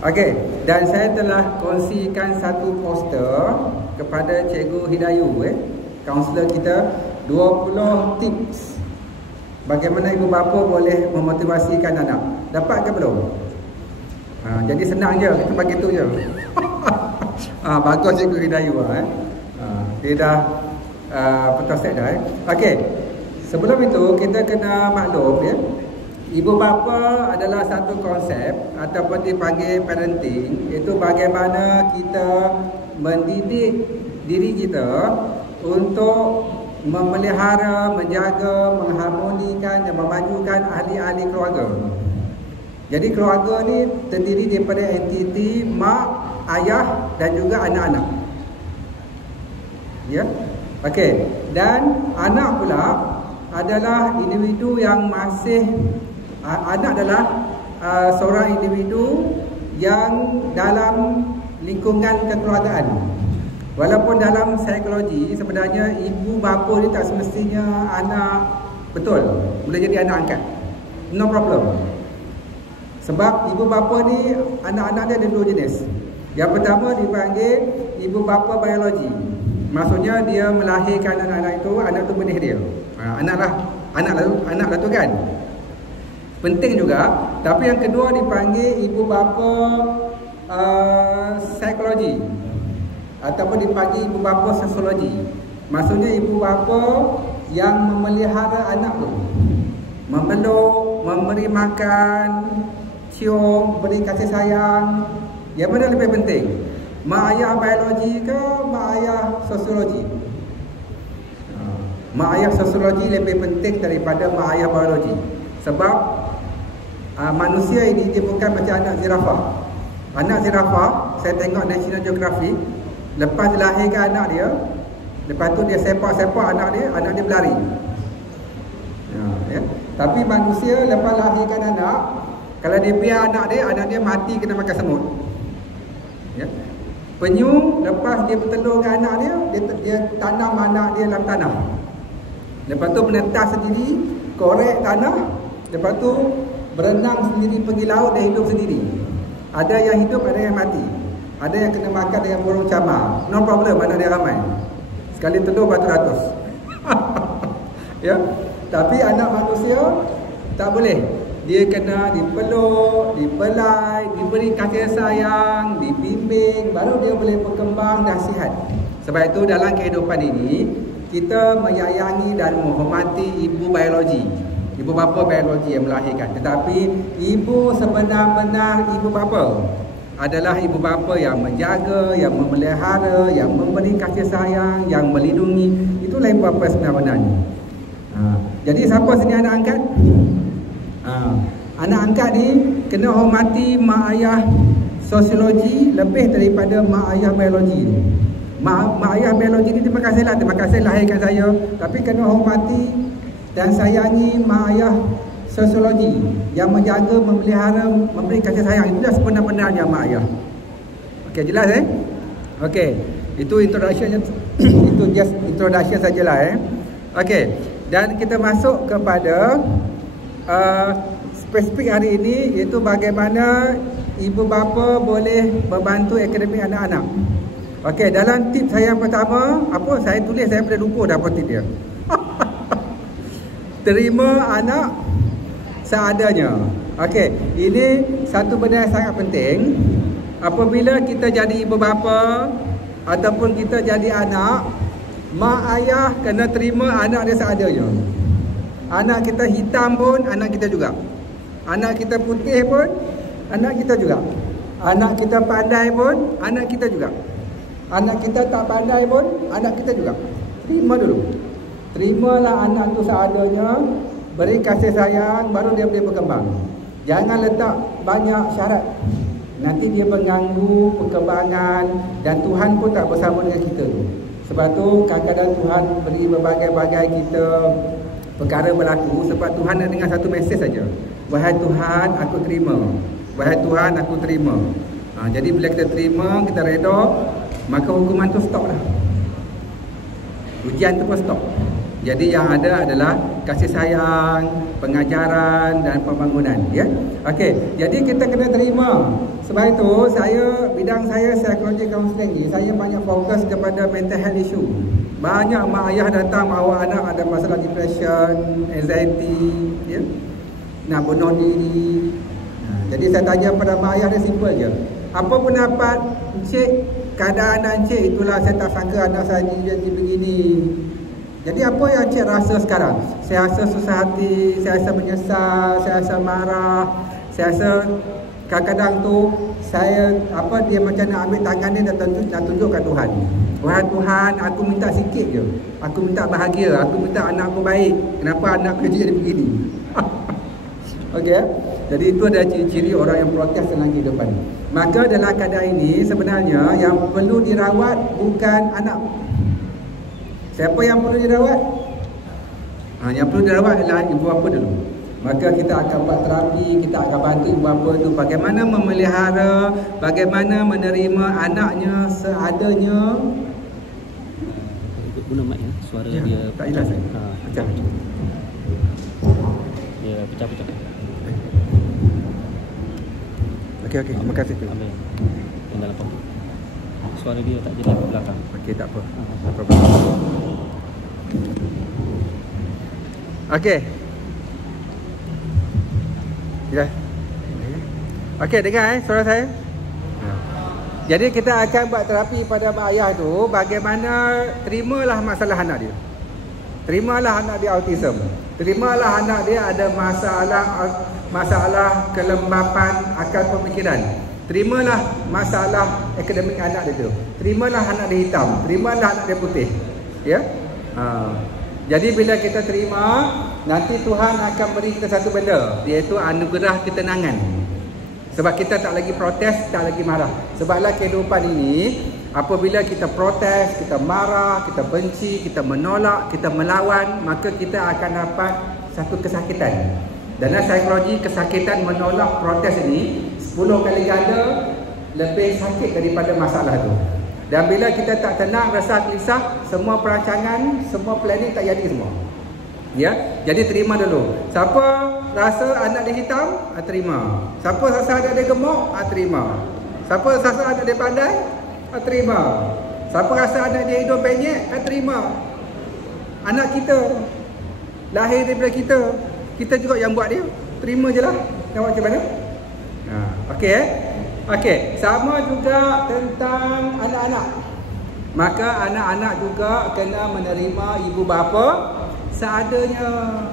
Okey, dan saya telah kongsikan satu poster kepada Cikgu Hidayu, kaunselor kita, 20 tips bagaimana ibu bapa boleh memotivasikan anak. Dapat ke belum? Jadi senang je, kita bagi tu je. Bagus Cikgu Hidayu. Dia dah petas dah. Okey, sebelum itu kita kena maklum ya. Ibu bapa adalah satu konsep ataupun dipanggil parenting, iaitu bagaimana kita mendidik diri kita untuk memelihara, menjaga, mengharmonikan dan memajukan ahli-ahli keluarga. Jadi keluarga ni terdiri daripada entiti mak, ayah dan juga anak-anak. Ya. Okey, dan anak pula adalah individu yang masih anak adalah seorang individu yang dalam lingkungan kekeluargaan. Walaupun dalam psikologi sebenarnya ibu bapa ni tak semestinya anak betul, boleh jadi anak angkat. No problem. Sebab ibu bapa ni anak-anak dia ada dua jenis. Yang pertama dipanggil ibu bapa biologi. Maksudnya dia melahirkan anak-anak itu, anak tu benih dia. Anak lah tu kan. Penting juga. Tapi yang kedua dipanggil ibu bapa psikologi ataupun dipanggil ibu bapa sosiologi. Maksudnya ibu bapa yang memelihara anak tu, memeluk, memberi makan, cium, beri kasih sayang. Yang mana lebih penting? Mak ayah biologi ke mak ayah sosiologi? Mak ayah sosiologi lebih penting daripada mak ayah biologi. Sebab manusia ini dia bukan macam anak zirafah. Anak zirafah, saya tengok National Geographic, lepas dilahirkan anak dia, lepas tu dia sepak-sepak anak dia berlari. Ya. Tapi manusia lepas lahirkan anak, kalau dia biar anak dia mati kena makan semut. Ya. Penyu lepas dia bertelurkan anak dia tanam anak dia dalam tanah. Lepas tu menetas sendiri, korek tanah, lepas tu berenang sendiri pergi laut dan hidup sendiri. Ada yang hidup, ada yang mati. Ada yang kena makan dengan burung camar. No problem, anak dia ramai. Sekali telur beratus-ratus. Ya. Tapi anak manusia tak boleh. Dia kena dipeluk, dibelai, diberi kasih sayang, dibimbing, baru dia boleh berkembang dan sihat. Sebab itu dalam kehidupan ini kita menyayangi dan menghormati ibu biologi, ibu bapa biologi yang melahirkan. Tetapi ibu sebenar-benar ibu bapa adalah ibu bapa yang menjaga, yang memelihara, yang memberi kasih sayang, yang melindungi. Itulah ibu bapa sebenar-benarnya. Jadi siapa sini anak angkat? Anak angkat ni kena hormati mak ayah sosiologi lebih daripada mak ayah biologi ni. Mak ayah biologi ni terima kasih lahirkan saya, tapi kena hormati dan sayangi mak ayah sosiologi yang menjaga, memelihara, memberi kasih sayang. Itulah sebenar-benarnya mak ayah. Okey, jelas Okey, itu introduction. Itu just introduction sajalah Okey, dan kita masuk kepada spesifik hari ini, iaitu bagaimana ibu bapa boleh membantu akademik anak-anak. Okey, dalam tip saya yang pertama, apa saya tulis, saya boleh lupa dah apa tip dia. Terima anak seadanya. Okey, ini satu benda yang sangat penting. Apabila kita jadi ibu bapa ataupun kita jadi anak, mak ayah kena terima anak dia seadanya. Anak kita hitam pun anak kita juga. Anak kita putih pun anak kita juga. Anak kita pandai pun anak kita juga. Anak kita tak pandai pun anak kita juga. Terima dulu. Terimalah anak tu seadanya, beri kasih sayang, baru dia boleh berkembang. Jangan letak banyak syarat. Nanti dia mengganggu perkembangan dan Tuhan pun tak bersama dengan kita tu. Sebab tu kadang-kadang Tuhan beri berbagai-bagai kita perkara berlaku sebab Tuhan nak dengar satu mesej saja. Wahai Tuhan, aku terima. Wahai Tuhan, aku terima. Jadi bila kita terima, kita reda, maka hukuman tu stop dah. Ujian tu pun stop. Jadi yang ada adalah kasih sayang, pengajaran dan pembangunan, ya. Okey, jadi kita kena terima Sebab itu bidang saya psikologi kaunseling ni, saya banyak fokus kepada mental health issue. Banyak mak ayah datang bawa anak ada masalah depression, anxiety, ya, nak bunuh diri. Jadi saya tanya pada mak ayah, dia simple je. Apa pendapat Encik, keadaan Encik itulah saya tak sangka anak saya jadi begini. Jadi apa yang Encik rasa sekarang? Saya rasa susah hati, saya rasa menyesal, saya rasa marah, saya rasa kadang-kadang tu dia macam nak ambil tangan dia nak tunjukkan Tuhan. Wahai Tuhan, aku minta sikit je. Aku minta bahagia, aku minta anak aku baik. Kenapa anak aku jadi begini? Okey. Jadi itu ada ciri-ciri orang yang protes dalam kehidupan. Maka dalam keadaan ini sebenarnya yang perlu dirawat bukan anak. Siapa yang perlu dirawat? Yang perlu dirawat adalah ibu bapa dulu. Maka kita akan buat terapi, kita akan bantu ibu bapa itu bagaimana memelihara, bagaimana menerima anaknya seadanya. Ikut guna mic ya, suara ya, dia tak jelas. Pecah. Dia pecah-pecah. Okey, terima kasih. Ambil yang dalam pokok. Suara dia tak jelas ke belakang. Okey, tak apa. Tak apa. Okey. Ya. Okey, dengar suara saya. Jadi kita akan buat terapi pada mak ayah tu, bagaimana terimalah masalah anak dia. Terimalah anak dia autism. Terimalah anak dia ada masalah kelembapan akal pemikiran. Terimalah masalah akademik anak dia tu. Terimalah anak dia hitam, terimalah anak dia putih. Ya? Jadi bila kita terima, nanti Tuhan akan beri kita satu benda, iaitu anugerah ketenangan. Sebab kita tak lagi protes, tak lagi marah. Sebablah kehidupan ini, apabila kita protes, kita marah, kita benci, kita menolak, kita melawan, maka kita akan dapat satu kesakitan. Dalam psikologi, kesakitan menolak protes ini 10 kali ganda lebih sakit daripada masalah itu. Dan bila kita tak tenang, rasa gelisah, semua perancangan, semua planning tak jadi semua. Ya, jadi terima dulu. Siapa rasa anak dia hitam, terima. Siapa rasa anak dia gemuk, terima. Siapa rasa anak dia pandai, terima. Siapa rasa anak dia hidung penyek, terima. Anak kita lahir daripada kita juga yang buat dia. Terima je lah. Tengok macam mana. Okey Okey, sama juga tentang anak-anak. Maka anak-anak juga kena menerima ibu bapa seadanya.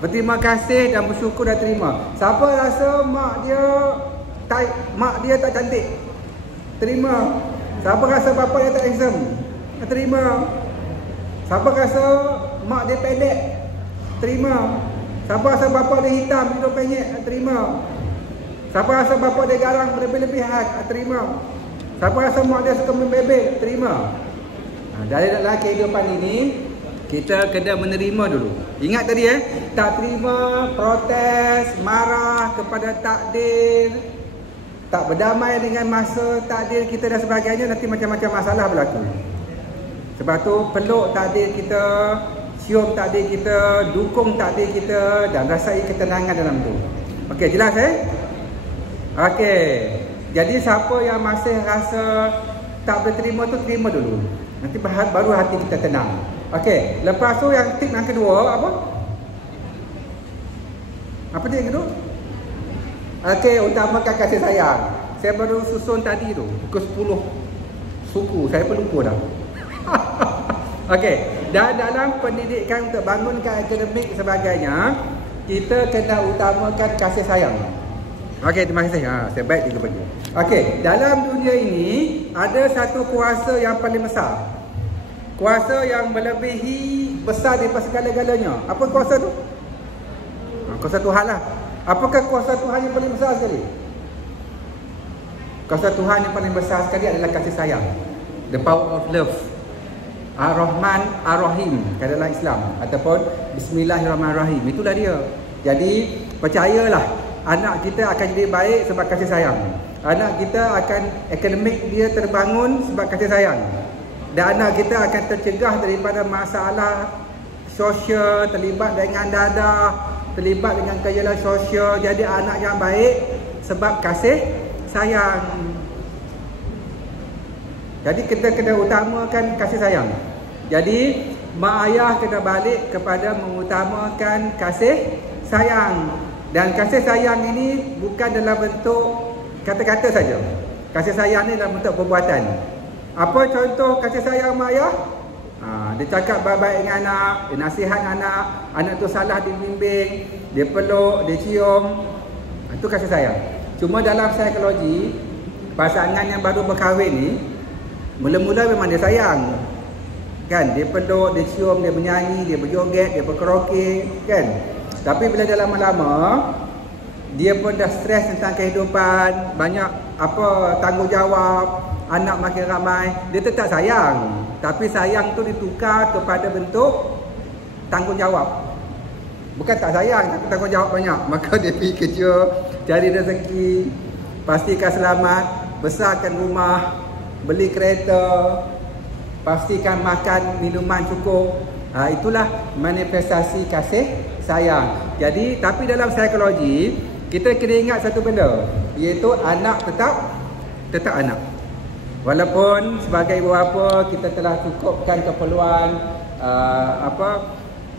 Berterima kasih dan bersyukur dan terima. Siapa rasa mak dia tak cantik, terima. Siapa rasa bapa dia tak handsome, terima. Siapa rasa mak dia pendek, terima. Siapa rasa bapa dia hitam, hidung penyek, terima. Siapa rasa bapa dia garang berlebih-lebihan, terima. Siapa rasa mak dia suka membebel, terima. Dalam kehidupan ini kita kena menerima dulu. Ingat tadi tak terima, protes, marah kepada takdir, tak berdamai dengan masa takdir kita dan sebagainya, nanti macam-macam masalah berlaku. Sebab tu peluk takdir kita, cium takdir kita, dukung takdir kita dan rasai ketenangan dalam tu. Okey, jelas Okey. Jadi siapa yang masih rasa tak boleh terima tu, terima dulu. Nanti baru hati kita tenang. Okey, lepas tu yang tip yang kedua apa? Apa tip yang kedua? Okey, utamakan kasih sayang. Saya baru susun tadi tu, pukul 10 suku. Saya pun lupa dah. Okey, dan dalam pendidikan untuk bangunkan akademik sebagainya, kita kena utamakan kasih sayang. Okey, terima kasih. Saya baik juga bagi. Okey, dalam dunia ini ada satu kuasa yang paling besar. Kuasa yang melebihi besar daripada segala-galanya. Apa kuasa tu? Kuasa Tuhan lah. Apakah kuasa Tuhan yang paling besar sekali? Kuasa Tuhan yang paling besar sekali adalah kasih sayang. The power of love. Ar-Rahman, Ar-Rahim dalam Islam, ataupun Bismillahirrahmanirrahim. Itulah dia. Jadi percayalah, anak kita akan jadi baik sebab kasih sayang. Anak kita akan akademik dia terbangun sebab kasih sayang. Dan anak kita akan tercegah daripada masalah sosial, terlibat dengan dadah, terlibat dengan kejalan sosial. Jadi anak yang baik sebab kasih sayang. Jadi kita kena utamakan kasih sayang. Jadi mak ayah kena balik kepada mengutamakan kasih sayang. Dan kasih sayang ini bukan dalam bentuk kata-kata saja. Kasih sayang ni dalam bentuk perbuatan. Apa contoh kasih sayang mak ayah? Dia cakap baik-baik dengan anak, dia nasihat anak, anak tu salah dibimbing, dia peluk, dia cium. Itu kasih sayang. Cuma dalam psikologi, pasangan yang baru berkahwin ni, mula-mula memang dia sayang, kan? Dia peluk, dia cium, dia menyanyi, dia berjoget, dia berkaraoke, kan? Tapi bila dah lama-lama, dia pun dah stres tentang kehidupan, banyak tanggungjawab, anak makin ramai, dia tetap sayang. Tapi sayang tu ditukar kepada bentuk tanggungjawab. Bukan tak sayang, tapi tanggungjawab banyak. Maka dia pergi kerja, cari rezeki, pastikan selamat, besarkan rumah, beli kereta, pastikan makan minuman cukup. Itulah manifestasi kasih sayang. Jadi, tapi dalam psikologi, kita kena ingat satu benda, iaitu anak tetap anak. Walaupun sebagai ibu bapa kita telah cukupkan keperluan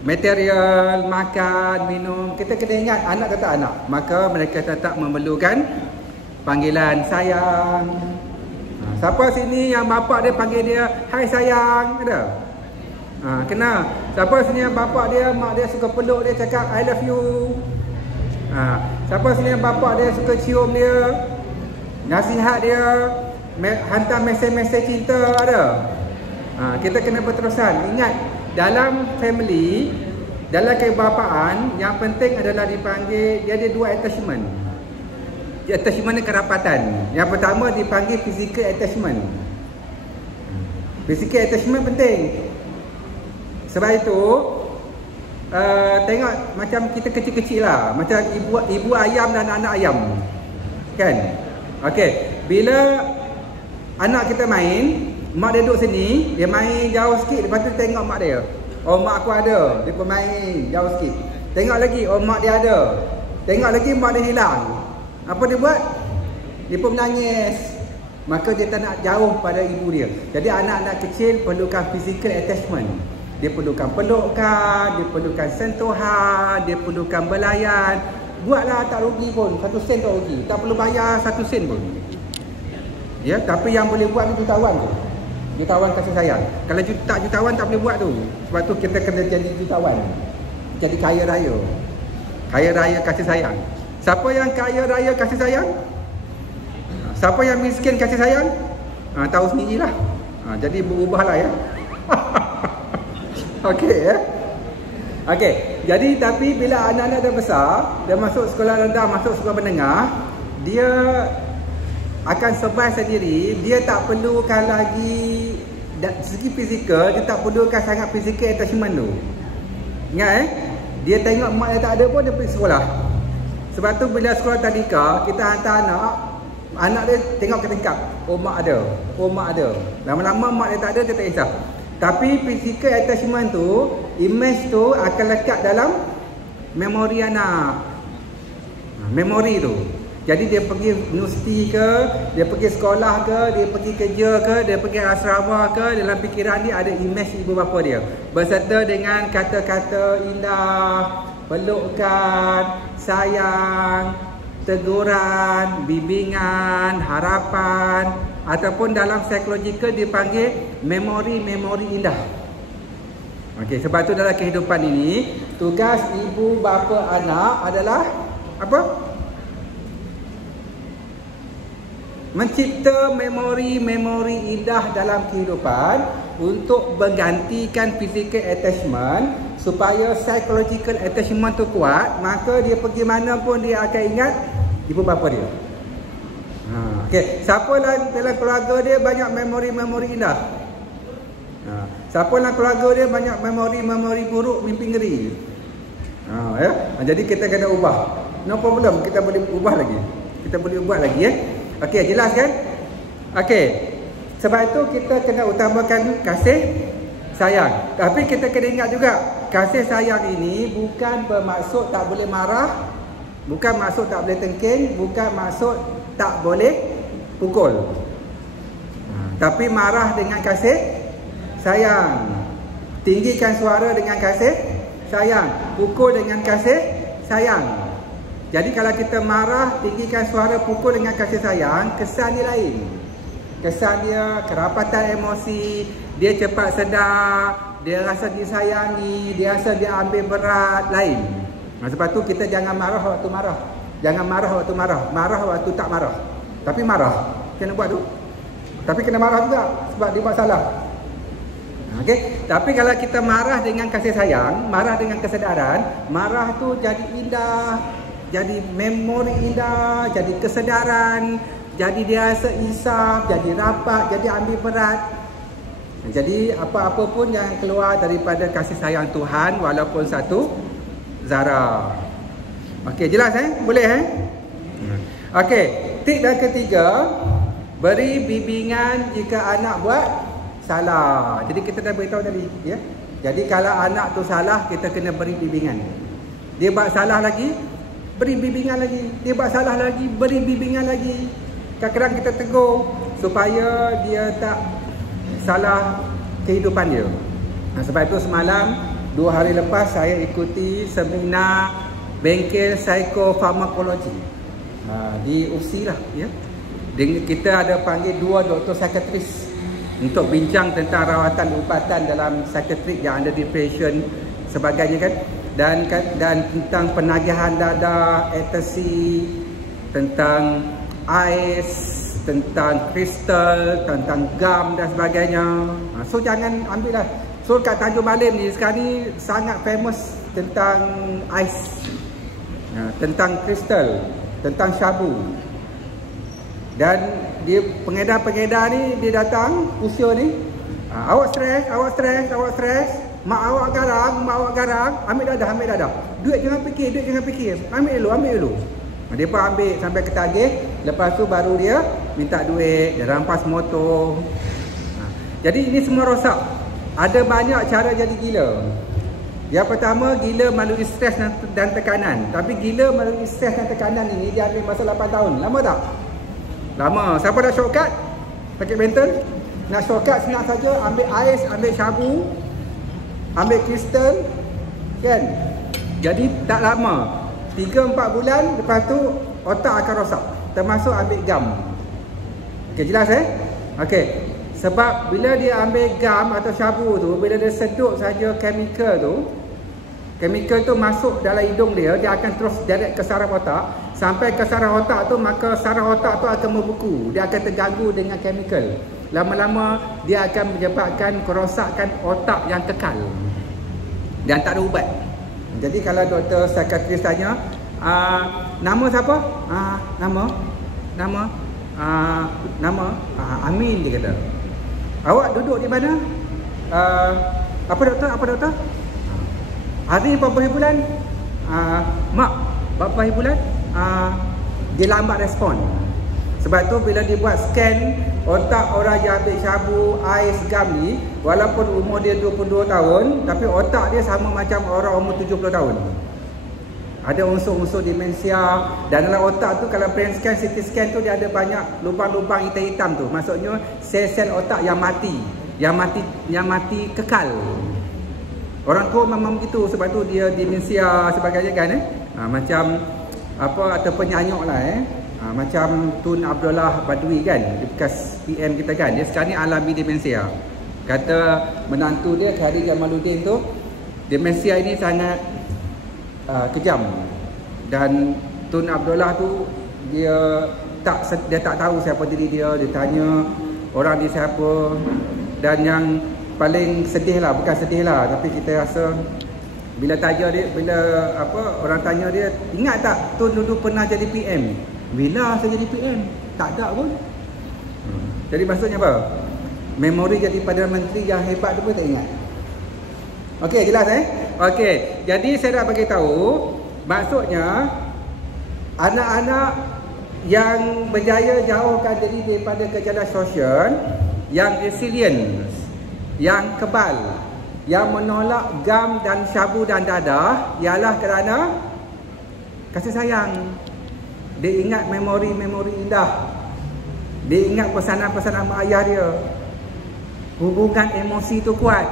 material, makan, minum, kita kena ingat anak tetap anak. Maka mereka tetap memerlukan panggilan sayang. Siapa sini yang bapak dia panggil dia hai sayang? Ada? Kena. Siapa sini yang bapak dia, mak dia suka peluk dia, cakap I love you? Siapa sini yang bapak dia suka cium dia, nasihat dia, hantar mesej-mesej cinta? Ada? Kita kena berterusan. Ingat, dalam family, dalam kebapaan, yang penting adalah dipanggil, dia ada dua attachment. Attachment ni kerapatan. Yang pertama dipanggil physical attachment. Physical attachment penting. Sebab itu tengok macam kita kecil-kecil lah, macam ibu ayam dan anak ayam, kan? Okey, bila anak kita main, mak dia duduk sini, dia main jauh sikit, lepas tu tengok mak dia. Oh, mak aku ada, dia pun main jauh sikit. Tengok lagi, oh mak dia ada. Tengok lagi, mak dia hilang. Apa dia buat? Dia pun menangis. Maka dia tak nak jauh pada ibu dia. Jadi anak-anak kecil perlukan physical attachment. Dia perlukan pelukan, dia perlukan sentuhan, dia perlukan belayan. Buatlah, tak rugi pun, 1 sen tak rugi. Tak perlu bayar 1 sen pun. Ya, tapi yang boleh buat ni jutawan tu. Jutawan kasih sayang. Kalau tak jutawan tak boleh buat tu. Sebab tu kita kena jadi jutawan. Jadi kaya raya. Kaya raya kasih sayang. Siapa yang kaya raya kasih sayang? Siapa yang miskin kasih sayang? Tahu sendirilah. Jadi berubahlah ya. Okey ya. Okey. Jadi tapi bila anak-anak dah besar, dia masuk sekolah rendah, masuk sekolah menengah, dia akan survive sendiri. Dia tak perlukan lagi segi fizikal, dia tak perlukan sangat physical attachment tu. Ingat dia tengok mak dia tak ada pun dia pergi sekolah. Sebab tu bila sekolah tadika, kita hantar anak dia tengok ke tingkap, oh mak ada, oh mak ada. Lama-lama mak dia tak ada, dia tak kisah. Tapi physical attachment tu, image tu akan lekat dalam memori anak. Memori tu. Jadi dia pergi universiti ke, dia pergi sekolah ke, dia pergi kerja ke, dia pergi asrama ke, dalam fikiran dia ada imej ibu bapa dia. Berserta dengan kata-kata indah, pelukan, sayang, teguran, bimbingan, harapan, ataupun dalam psikologikal dipanggil memori-memori indah. Okey, sebab tu dalam kehidupan ini, tugas ibu bapa anak adalah apa? Mencipta memori-memori indah dalam kehidupan untuk menggantikan physical attachment supaya psychological attachment tu kuat. Maka dia pergi mana pun dia akan ingat ibu bapa dia. Okey, siapa dalam keluarga dia banyak memori-memori indah? Siapa dalam keluarga dia banyak memori-memori buruk, mimpi ngeri? Ya. Jadi kita kena ubah. No problem, kita boleh ubah lagi. Kita boleh buat lagi ya. Okey, jelas kan? Okey. Sebab itu kita kena utamakan kasih sayang. Tapi kita kena ingat juga, kasih sayang ini bukan bermaksud tak boleh marah, Bukan maksud tak boleh tengking, bukan maksud tak boleh pukul. Tapi marah dengan kasih sayang. Tinggikan suara dengan kasih sayang. Pukul dengan kasih sayang. Jadi kalau kita marah, tinggikan suara, pukul dengan kasih sayang, kesan dia lain. Kesan dia kerapatan emosi, dia cepat sedar, dia rasa disayangi, dia rasa dia ambil berat, lain. Sebab tu kita jangan marah waktu marah. Jangan marah waktu marah. Marah waktu tak marah. Tapi marah. Kena buat tu. Tapi kena marah juga sebab dia buat salah. Okey. Tapi kalau kita marah dengan kasih sayang, marah dengan kesedaran, marah tu jadi indah, jadi memori indah, jadi kesedaran, jadi dia rasa insaf, jadi rapat, jadi ambil berat. Jadi apa-apa pun yang keluar daripada kasih sayang Tuhan walaupun satu zarah. Okey, jelas Boleh Okey, tip yang ketiga, beri bimbingan jika anak buat salah. Jadi kita dah beritahu tadi, ya. Jadi kalau anak tu salah, kita kena beri bimbingan. Dia buat salah lagi, beri bimbingan lagi. Dia buat salah lagi, beri bimbingan lagi. Kadang-kadang kita tegur supaya dia tak salah kehidupan dia. Sebab itu semalam 2 hari lepas saya ikuti seminar bengkel psikofarmakologi di UFSI lah, ya. Kita ada panggil 2 doktor psikiatris untuk bincang tentang rawatan ubatan dalam psikiatrik yang ada depression sebagainya kan, dan tentang penagihan dadah, ekstasi, tentang ais, tentang kristal, tentang gam dan sebagainya. So jangan ambil lah. So kat Tanjung Malim ni sekarang ni sangat famous tentang ais, tentang kristal, tentang syabu. Dan dia pengedar-pengedar ni dia datang usia ni, awak stres, mak awak garang, ambil dadah. Duit jangan fikir, ambil dulu. Dia pun ambil sampai ketagih, lepas tu baru dia minta duit, dia rampas motor. Jadi ini semua rosak. Ada banyak cara jadi gila. Yang pertama, gila melalui stres dan tekanan. Tapi gila melalui stres dan tekanan ini dia ambil masa 8 tahun. Lama tak? Lama. Siapa dah shortcut? Sakit mental? Nak shortcut senang saja. Ambil ais, ambil syabu, ambil kristal, kan? Jadi tak lama, 3-4 bulan lepas tu otak akan rosak. Termasuk ambil gam. Okey, jelas Okey. Sebab bila dia ambil gam atau syabu tu, bila dia sedut saja chemical tu masuk dalam hidung dia akan terus direct ke saraf otak. Sampai ke saraf otak tu, maka saraf otak tu akan membeku. Dia akan terganggu dengan chemical. Lama-lama dia akan menyebabkan kerosakan otak yang kekal dan tak ada ubat. Jadi kalau doktor psikiatris tanya, nama siapa? Nama Amin, dia kata. Awak duduk di mana? Apa doktor? Hari berapa bulan? Mak, berapa bulan? Dia lambat respon. Sebab tu bila dia buat scan otak orang yang ambil syabu, ais, gam ni, walaupun umur dia 22 tahun, tapi otak dia sama macam orang umur 70 tahun. Ada unsur-unsur demensia. Dan dalam otak tu kalau brain scan, CT scan tu dia ada banyak lubang-lubang hitam-hitam tu. Maksudnya sel-sel otak yang mati. Yang mati kekal. Orang tua memang begitu. Sebab tu dia demensia sebagainya kan. Macam apa, ada penyanyuk lah macam Tun Abdullah Badui kan, bekas PM kita kan. Dia sekarang ni alami demensia. Kata menantu dia Khadijah Jamaluddin tu, demensia ini sangat kejam. Dan Tun Abdullah tu dia tak tahu siapa diri dia. Dia tanya orang dia siapa. Dan yang paling sedih lah, bukan sedih lah, tapi kita rasa bila tanya dia, orang tanya dia, ingat tak Tun dulu pernah jadi PM? Bila saya jadi PM? Tak ada pun. Jadi maksudnya apa? Memori jadi Perdana Menteri yang hebat tu pun tak ingat. Okey, jelas Okey, jadi saya nak bagi tahu, maksudnya anak-anak yang berjaya jauhkan diri daripada kejahatan sosial, yang resilient, yang kebal, yang menolak gam dan syabu dan dadah, ialah kerana Kasih sayang. Dia ingat memori-memori indah. Dia ingat pesanan-pesanan mak ayah dia. Hubungan emosi tu kuat.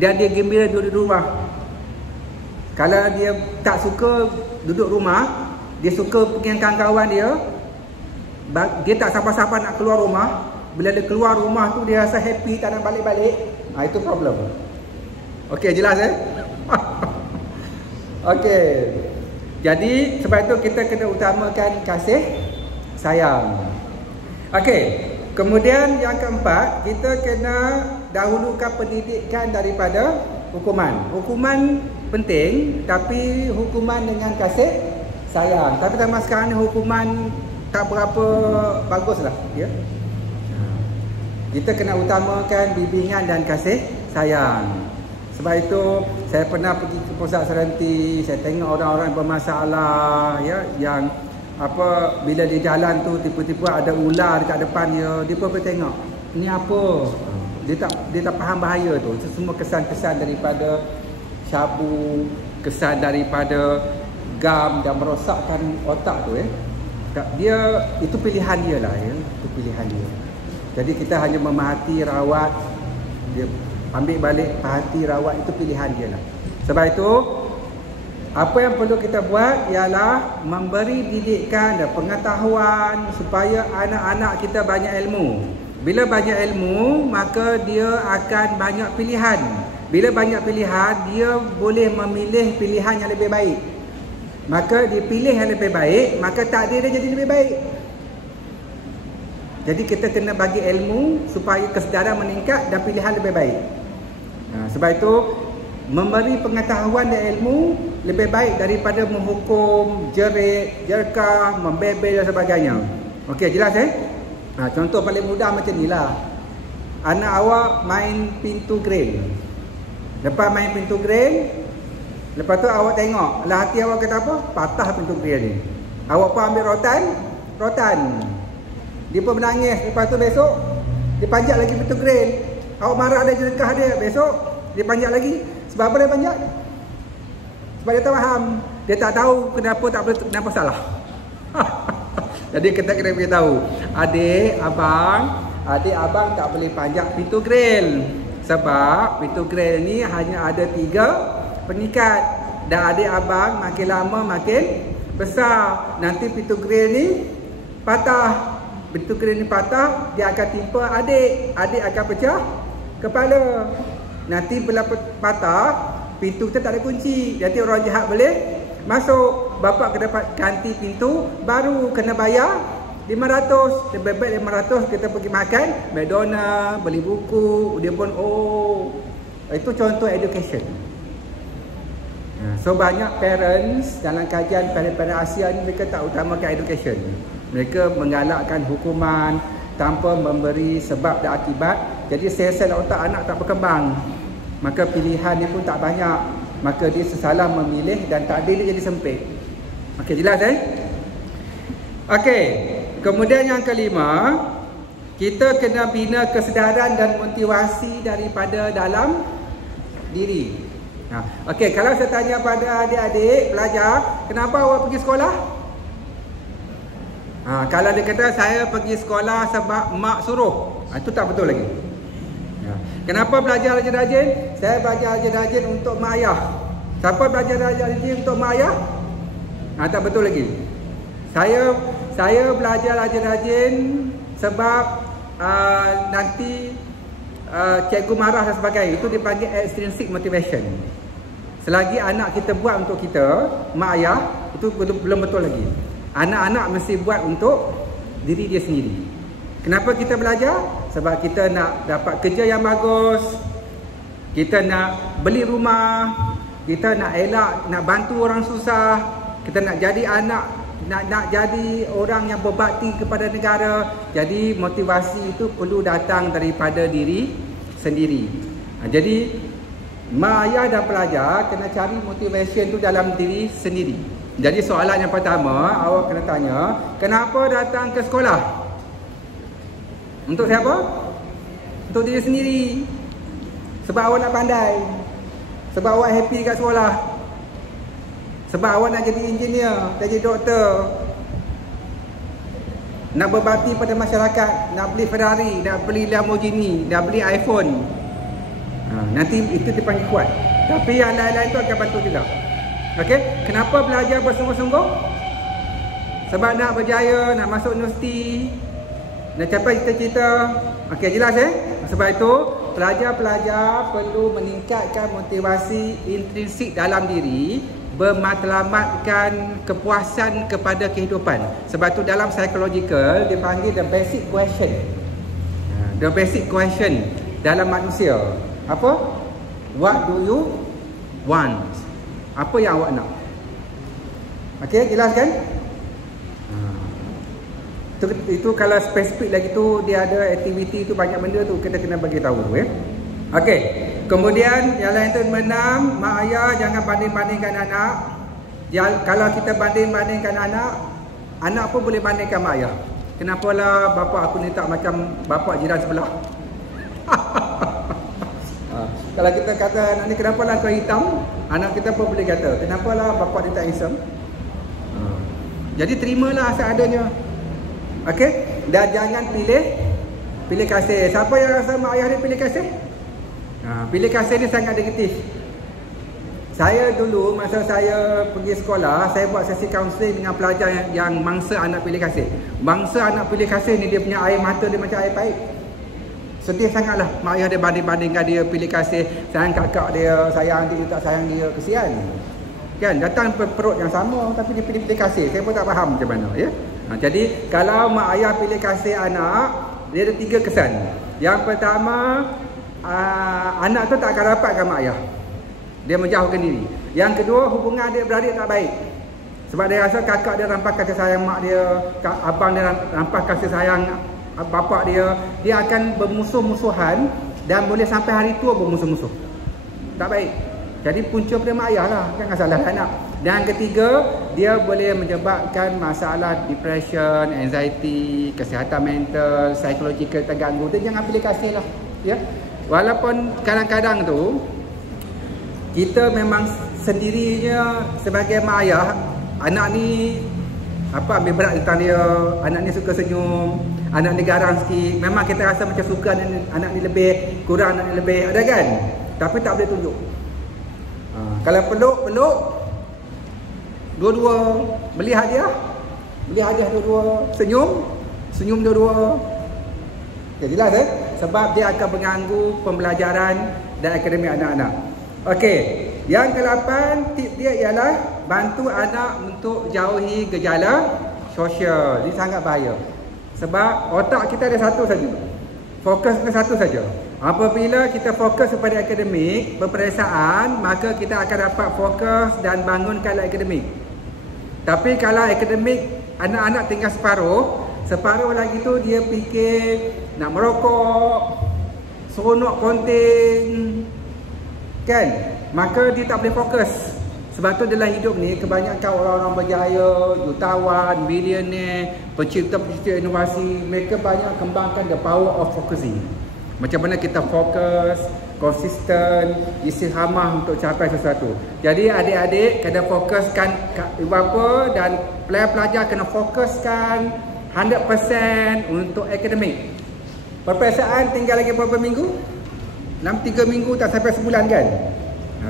Dan dia gembira duduk di rumah. Kalau dia tak suka duduk rumah, dia suka pergi dengan kawan-kawan dia, dia tak sabar-sabar nak keluar rumah. Bila dia keluar rumah tu, dia rasa happy, tak nak balik-balik. Itu problem. Okey, jelas Okey. Jadi sebab itu kita kena utamakan kasih sayang. Okey. Kemudian yang keempat, kita kena dahulukan pendidikan daripada hukuman. Hukuman penting, tapi hukuman dengan kasih sayang. Tapi zaman sekarang ni hukuman tak berapa baguslah, ya. Kita kena utamakan bimbingan dan kasih sayang. Sebab itu saya pernah pergi ke pusat serenti, saya tengok orang-orang bermasalah, ya, yang apa, bila di jalan tu tiba-tiba ada ular dekat depan dia pun boleh tengok ni apa. Dia tak faham bahaya tu. Itu semua kesan-kesan daripada syabu, kesan daripada gam dan merosakkan otak tu, ya. Dia itu pilihan dia lah, ya. Itu pilihan dia. Jadi kita hanya memahati, rawat, dia ambil balik, perhati, rawat, itu pilihan dia lah. Sebab itu apa yang perlu kita buat ialah memberi didikan dan pengetahuan supaya anak-anak kita banyak ilmu. Bila banyak ilmu, maka dia akan banyak pilihan. Bila banyak pilihan, dia boleh memilih pilihan yang lebih baik. Maka dipilih yang lebih baik, maka takdir dia jadi lebih baik. Jadi kita kena bagi ilmu supaya kesedaran meningkat dan pilihan lebih baik. Sebab itu memberi pengetahuan dan ilmu lebih baik daripada menghukum, jerit, jerkah, membebel dan sebagainya. Okey, jelas contoh paling mudah macam ni lah. Anak awak main pintu grill. Lepas main pintu grill, lepas tu awak tengok, lah hati awak kata apa? Patah pintu grill ni. Awak pun ambil rotan. Dia pun menangis. Lepas tu besok dia panjat lagi pintu grill. Awak marah dia, jerkah dia. Besok dia panjat lagi. Sebab apa dia panjat? Sebab dia tak faham. Dia tak tahu kenapa tak boleh, kenapa salah. Jadi kita kena beritahu, adik abang tak boleh panjat pintu grill. Sebab pintu grill ni hanya ada 3 pengikat. Dan adik abang makin lama makin besar. Nanti pintu grill ni patah. Pintu grill ni patah, dia akan timpa adik. Adik akan pecah kepala. Nanti bila patah, pintu kita tak ada kunci. Nanti orang jahat boleh masuk. Bapak kena ganti pintu baru, kena bayar 500. Lebih baik 500 kita pergi makan McDonald, beli buku. Dia pun itu contoh education. So banyak parents dalam kajian parent Asia ni, mereka tak utamakan education. Mereka menggalakkan hukuman tanpa memberi sebab dan akibat. Jadi sel-sel otak anak tak berkembang. Maka pilihan dia pun tak banyak. Maka dia sesalah memilih dan takdir dia jadi sempit. Okey, jelas Okey, kemudian yang kelima, kita kena bina kesedaran dan motivasi daripada dalam diri. Okey, kalau saya tanya pada adik-adik pelajar, kenapa awak pergi sekolah? Kalau dia kata saya pergi sekolah sebab mak suruh, itu tak betul lagi. Kenapa belajar rajin-rajin? Saya belajar rajin-rajin untuk mak ayah. Siapa belajar rajin-rajin untuk mak ayah? Tak betul lagi. Saya belajar rajin-rajin sebab nanti cikgu marah dan sebagainya. Itu dipanggil extrinsic motivation. Selagi anak kita buat untuk kita, mak ayah, itu belum betul lagi. Anak-anak mesti buat untuk diri dia sendiri. Kenapa kita belajar? Sebab kita nak dapat kerja yang bagus, kita nak beli rumah, kita nak elak, nak bantu orang susah, kita nak jadi anak, nak jadi orang yang berbakti kepada negara. Jadi motivasi itu perlu datang daripada diri sendiri. Jadi mak ayah dan pelajar kena cari motivation tu dalam diri sendiri. Jadi soalan yang pertama awak kena tanya, kenapa datang ke sekolah? Untuk siapa? Untuk diri sendiri. Sebab awak nak pandai. Sebab awak happy kat sekolah. Sebab awak nak jadi engineer, nak jadi doktor, nak berbakti pada masyarakat, nak beli Ferrari, nak beli Lamborghini, nak beli iPhone. Nanti itu dipanggil kuat. Tapi yang lain-lain tu akan bantu juga. Okey, kenapa belajar bersungguh-sungguh? Sebab nak berjaya, nak masuk universiti, nak capai cita-cita. Okey, jelas Sebab itu pelajar-pelajar perlu meningkatkan motivasi intrinsik dalam diri, bermatlamatkan kepuasan kepada kehidupan. Sebab tu dalam psychological dipanggil the basic question. The basic question dalam manusia. Apa? What do you want? Apa yang awak nak? Okey, jelas kan? Itu kalau spesifik lagi tu dia ada aktiviti tu, banyak benda tu kita kena bagi tahu Okey. Kemudian yang lain tu 6, mak ayah jangan banding-bandingkan anak. Kalau kita banding-bandingkan anak pun boleh bandingkan mak ayah. Kenapalah bapa aku ni tak macam bapa jiran sebelah. Kalau kita kata anak ni kenapalah kau hitam, anak kita pun boleh kata kenapalah bapa dia tak handsome. Jadi terimalah seadanya. Okey, dan jangan pilih kasih. Siapa yang rasa mak ayah dia pilih kasih? Pilih kasih ni sangat negatif. Saya dulu masa saya pergi sekolah, saya buat sesi kaunseling dengan pelajar yang mangsa anak pilih kasih. Bangsa anak pilih kasih ni dia punya air mata dia macam air paip. Sedih sangatlah mak ayah dia banding-bandingkan dia pilih kasih, sayang kakak dia, sayang dia tak sayang dia, kesian. Kan datang perut yang sama tapi dia pilih kasih. Saya pun tak faham macam mana jadi kalau mak ayah pilih kasih anak, dia ada 3 kesan. Yang pertama, anak tu tak akan rapatkan mak ayah. Dia menjauhkan diri. Yang kedua, hubungan adik-beradik tak baik. Sebab dia rasa kakak dia rampas kasih sayang mak dia, abang dia rampas kasih sayang bapak dia. Dia akan bermusuh-musuhan dan boleh sampai hari tua bermusuh-musuh. Tak baik. Jadi punca pada mak ayah lah, jangan salah anak. Dan ketiga, dia boleh menyebabkan masalah depression, anxiety, kesihatan mental, psychological terganggu. Dia jangan pilih kasih lah Walaupun kadang-kadang tu kita memang sendirinya sebagai mak ayah, anak ni ambil berat tentang dia, anak ni suka senyum, anak ni garang sikit, memang kita rasa macam suka anak ni lebih, kurang anak ni lebih, ada kan? Tapi tak boleh tunjuk. Kalau peluk dua-dua, beli hadiah dua-dua, senyum dua-dua. Okay, jelas sebab dia akan mengganggu pembelajaran dan akademik anak-anak. Okey, yang ke-8 tip dia ialah bantu anak untuk jauhi gejala sosial. Ini sangat bahaya. Sebab otak kita ada satu saja. Fokus ke satu saja. Apabila kita fokus kepada akademik, berperiksaan, maka kita akan dapat fokus dan bangunkan akademik. Tapi kalau akademik anak-anak tinggal separuh lagi tu dia fikir nak merokok, seronok konten, kan? Maka dia tak boleh fokus. Sebab tu dalam hidup ni kebanyakan orang-orang berjaya, jutawan, billionaire, pencipta-pencipta inovasi, mereka banyak kembangkan the power of focusing. Macam mana kita fokus, konsisten, istiqamah untuk capai sesuatu. Jadi adik-adik kena fokuskan, ibu bapa dan pelajar-pelajar kena fokuskan 100% untuk akademik. Perpiksaan tinggal lagi berapa minggu? 3 minggu tak sampai sebulan kan?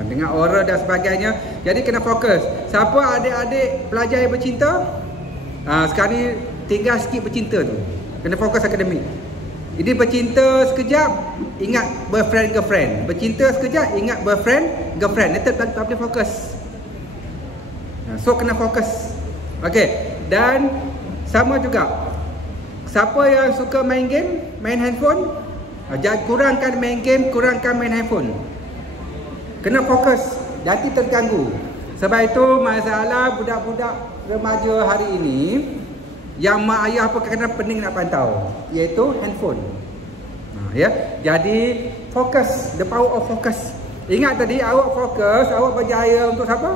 Dengan oral dan sebagainya. Jadi kena fokus. Siapa adik-adik pelajar yang bercinta? Sekarang ni tinggal sikit bercinta tu. Kena fokus akademik. Jadi bercinta sekejap, ingat boyfriend girlfriend. Bercinta sekejap, ingat boyfriend girlfriend. Nanti tak boleh fokus. So kena fokus. Okey. Dan sama juga, siapa yang suka main game, main handphone, jangan kurangkan main game, kurangkan main handphone. Kena fokus, nanti terganggu. Sebab itu masalah budak-budak remaja hari ini yang mak ayah pun kadang-kadang pening nak pantau, iaitu handphone. Jadi fokus, the power of focus. Ingat tadi, awak fokus, awak berjaya untuk siapa?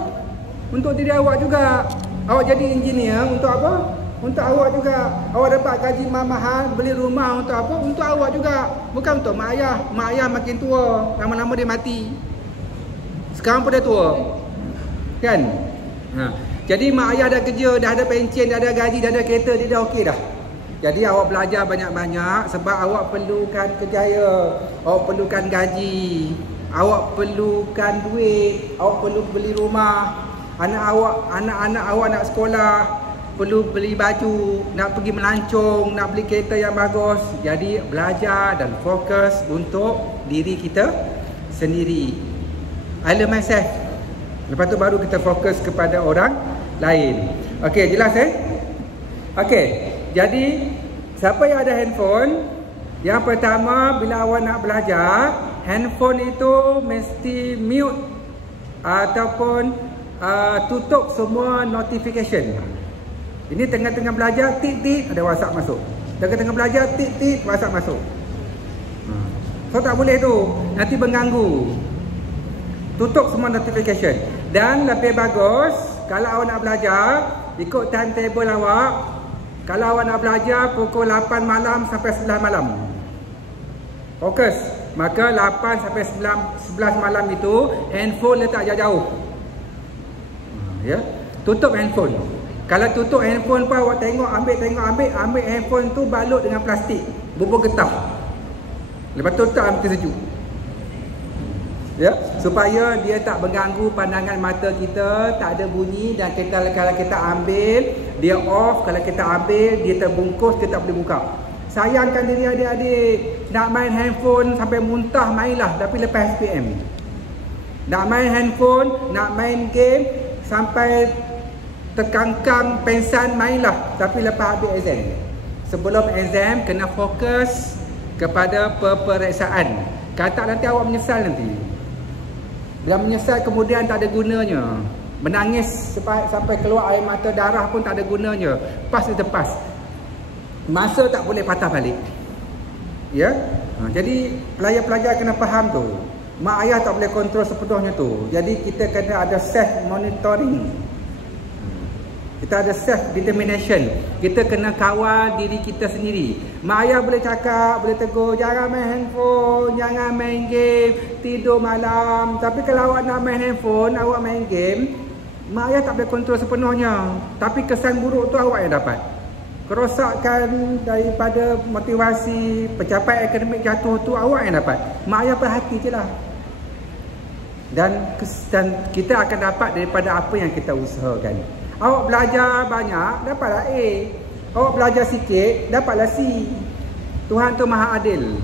Untuk diri awak juga. Awak jadi engineer untuk apa? Untuk awak juga. Awak dapat gaji mahal, beli rumah untuk apa? Untuk awak juga. Bukan untuk mak ayah. Mak ayah makin tua, lama-lama dia mati. Sekarang pun dia tua, kan? Jadi mak ayah dah kerja, dah ada pencen, dah ada gaji, dah ada kereta, dia dah okey dah. Jadi awak belajar banyak-banyak sebab awak perlukan kerjaya, awak perlukan gaji, awak perlukan duit, awak perlu beli rumah, anak-anak awak nak sekolah, perlu beli baju, nak pergi melancong, nak beli kereta yang bagus. Jadi belajar dan fokus untuk diri kita sendiri. I love myself. Lepas tu baru kita fokus kepada orang lain. Okey, jelas Okey, jadi siapa yang ada handphone, yang pertama bila awak nak belajar, handphone itu mesti mute ataupun tutup semua notification. Ini tengah-tengah belajar, tik-tik ada WhatsApp masuk. Tengah-tengah belajar, tik-tik WhatsApp masuk. So tak boleh tu, nanti mengganggu. Tutup semua notification. Dan lebih bagus, kalau awak nak belajar, ikut timetable awak. Kalau awak nak belajar pukul 8 malam sampai 11 malam. Fokus. Maka 8 sampai 11 malam itu, handphone letak jauh-jauh. Ya, tutup handphone. Kalau tutup handphone pun awak tengok, ambil handphone tu balut dengan plastik, bubur getah. Lepas tu letak mesti sejuk. Ya, supaya dia tak mengganggu pandangan mata kita, tak ada bunyi, dan kalau kita ambil, dia off. Kalau kita ambil, dia terbungkus, kita tak boleh buka. Sayangkan diri adik-adik. Nak main handphone sampai muntah, mainlah, tapi lepas SPM. Nak main handphone, nak main game sampai terkangkang pensan, mainlah, tapi lepas habis exam. Sebelum exam kena fokus kepada peperiksaan. Kata nanti awak menyesal nanti. Bila menyesal kemudian tak ada gunanya. Menangis sampai keluar air mata darah pun tak ada gunanya. Pas itu pas. Masa tak boleh patah balik. Ya. Jadi pelajar-pelajar kena faham tu. Mak ayah tak boleh kontrol sepenuhnya tu. Jadi kita kena ada self monitoring. Kita ada self determination. Kita kena kawal diri kita sendiri. Mak ayah boleh cakap, boleh tegur, jangan main handphone, jangan main game, tidur malam. Tapi kalau awak nak main handphone, awak main game, mak ayah tak boleh kontrol sepenuhnya. Tapi kesan buruk tu awak yang dapat. Kerosakan daripada motivasi, pencapaian akademik jatuh tu awak yang dapat. Mak ayah perhati je lah. Dan kita akan dapat daripada apa yang kita usahakan. Awak belajar banyak, dapatlah A. Awak belajar sikit, dapatlah C. Tuhan tu maha adil.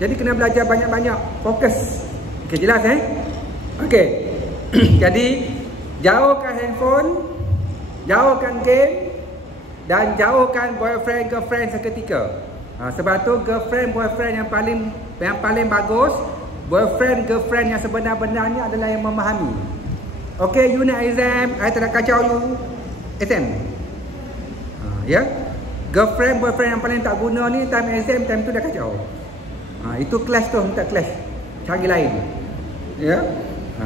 Jadi kena belajar banyak-banyak. Fokus. Okey, jelas Okey. Jadi jauhkan handphone, jauhkan game, dan jauhkan boyfriend girlfriend seketika. Sebab tu girlfriend boyfriend yang paling bagus, boyfriend girlfriend yang sebenar-benarnya adalah yang memahami. Okay, you nak exam, I tak nak kacau you exam. Ya. Girlfriend boyfriend yang paling tak guna ni, time exam time tu dah kacau. Itu clash tu, minta clash. Cari lain. Ya.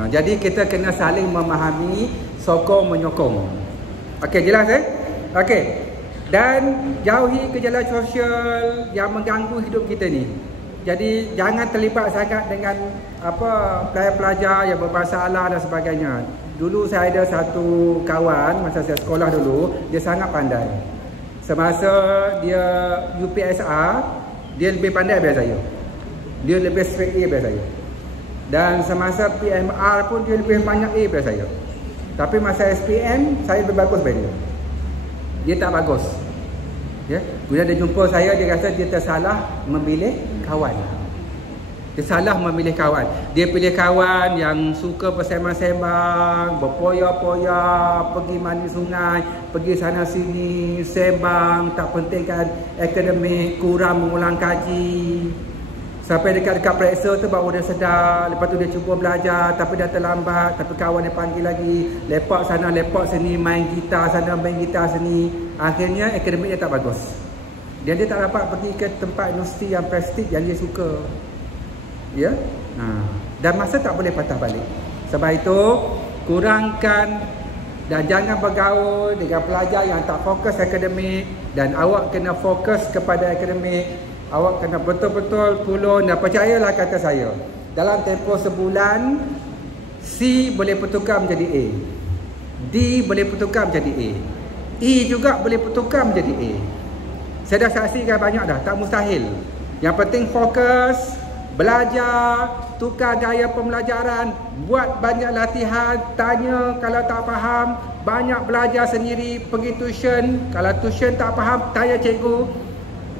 Jadi kita kena saling memahami, sokong menyokong. Okey, jelas Okey. Dan jauhi gejala sosial yang mengganggu hidup kita ni. Jadi jangan terlibat sangat dengan pelajar-pelajar yang bermasalah dan sebagainya. Dulu saya ada satu kawan masa saya sekolah dulu, dia sangat pandai. Semasa dia UPSR, dia lebih pandai daripada saya. Dia lebih straight A daripada saya. Dan semasa PMR pun dia lebih banyak A daripada saya. Tapi masa SPM saya lebih bagus daripada dia. Dia tak bagus. Ya, bila dia jumpa saya, dia rasa dia tersalah memilih kawan. Dia salah memilih kawan. Dia pilih kawan yang suka bersembang-sembang, berpoya-poya, pergi mandi sungai, pergi sana sini, sembang, tak pentingkan akademik, kurang mengulang kaji. Sampai dekat-dekat periksa tu baru dia sedar. Lepas tu dia cuba belajar tapi dah terlambat. Tapi kawan dia panggil lagi, lepak sana, lepak sini, main gitar sana, main gitar sini. Akhirnya akademik dia tak bagus. Dia tak dapat pergi ke tempat universiti yang prestige yang dia suka. Ya. Dan masa tak boleh patah balik. Sebab itu kurangkan dan jangan bergaul dengan pelajar yang tak fokus akademik. Dan awak kena fokus kepada akademik. Awak kena betul-betul pulun. Dan percayalah kata saya, dalam tempoh sebulan C boleh bertukar menjadi A, B D boleh bertukar menjadi A. E juga boleh bertukar menjadi A. Saya dah saksikan banyak dah, tak mustahil. Yang penting fokus, belajar, tukar gaya pembelajaran, buat banyak latihan, tanya kalau tak faham, banyak belajar sendiri, pergi tuition. Kalau tuition tak faham, tanya cikgu.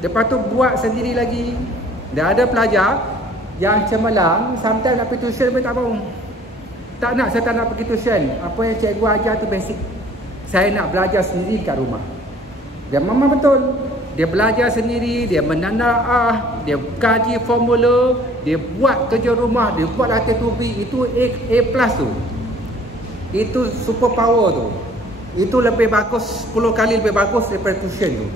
Lepas tu buat sendiri lagi. Dah ada pelajar yang cemerlang, sometimes nak pergi tuition pun tak faham. Tak nak, saya tak nak pergi tuition. Apa yang cikgu ajar tu basic. Saya nak belajar sendiri kat rumah. Dia memang betul. Dia belajar sendiri, dia menandaah, dia kaji formula, dia buat kerja rumah, dia buat latihan tubi. Itu A+ tu. Itu super power tu. Itu lebih bagus, 10 kali lebih bagus daripada tuition tu.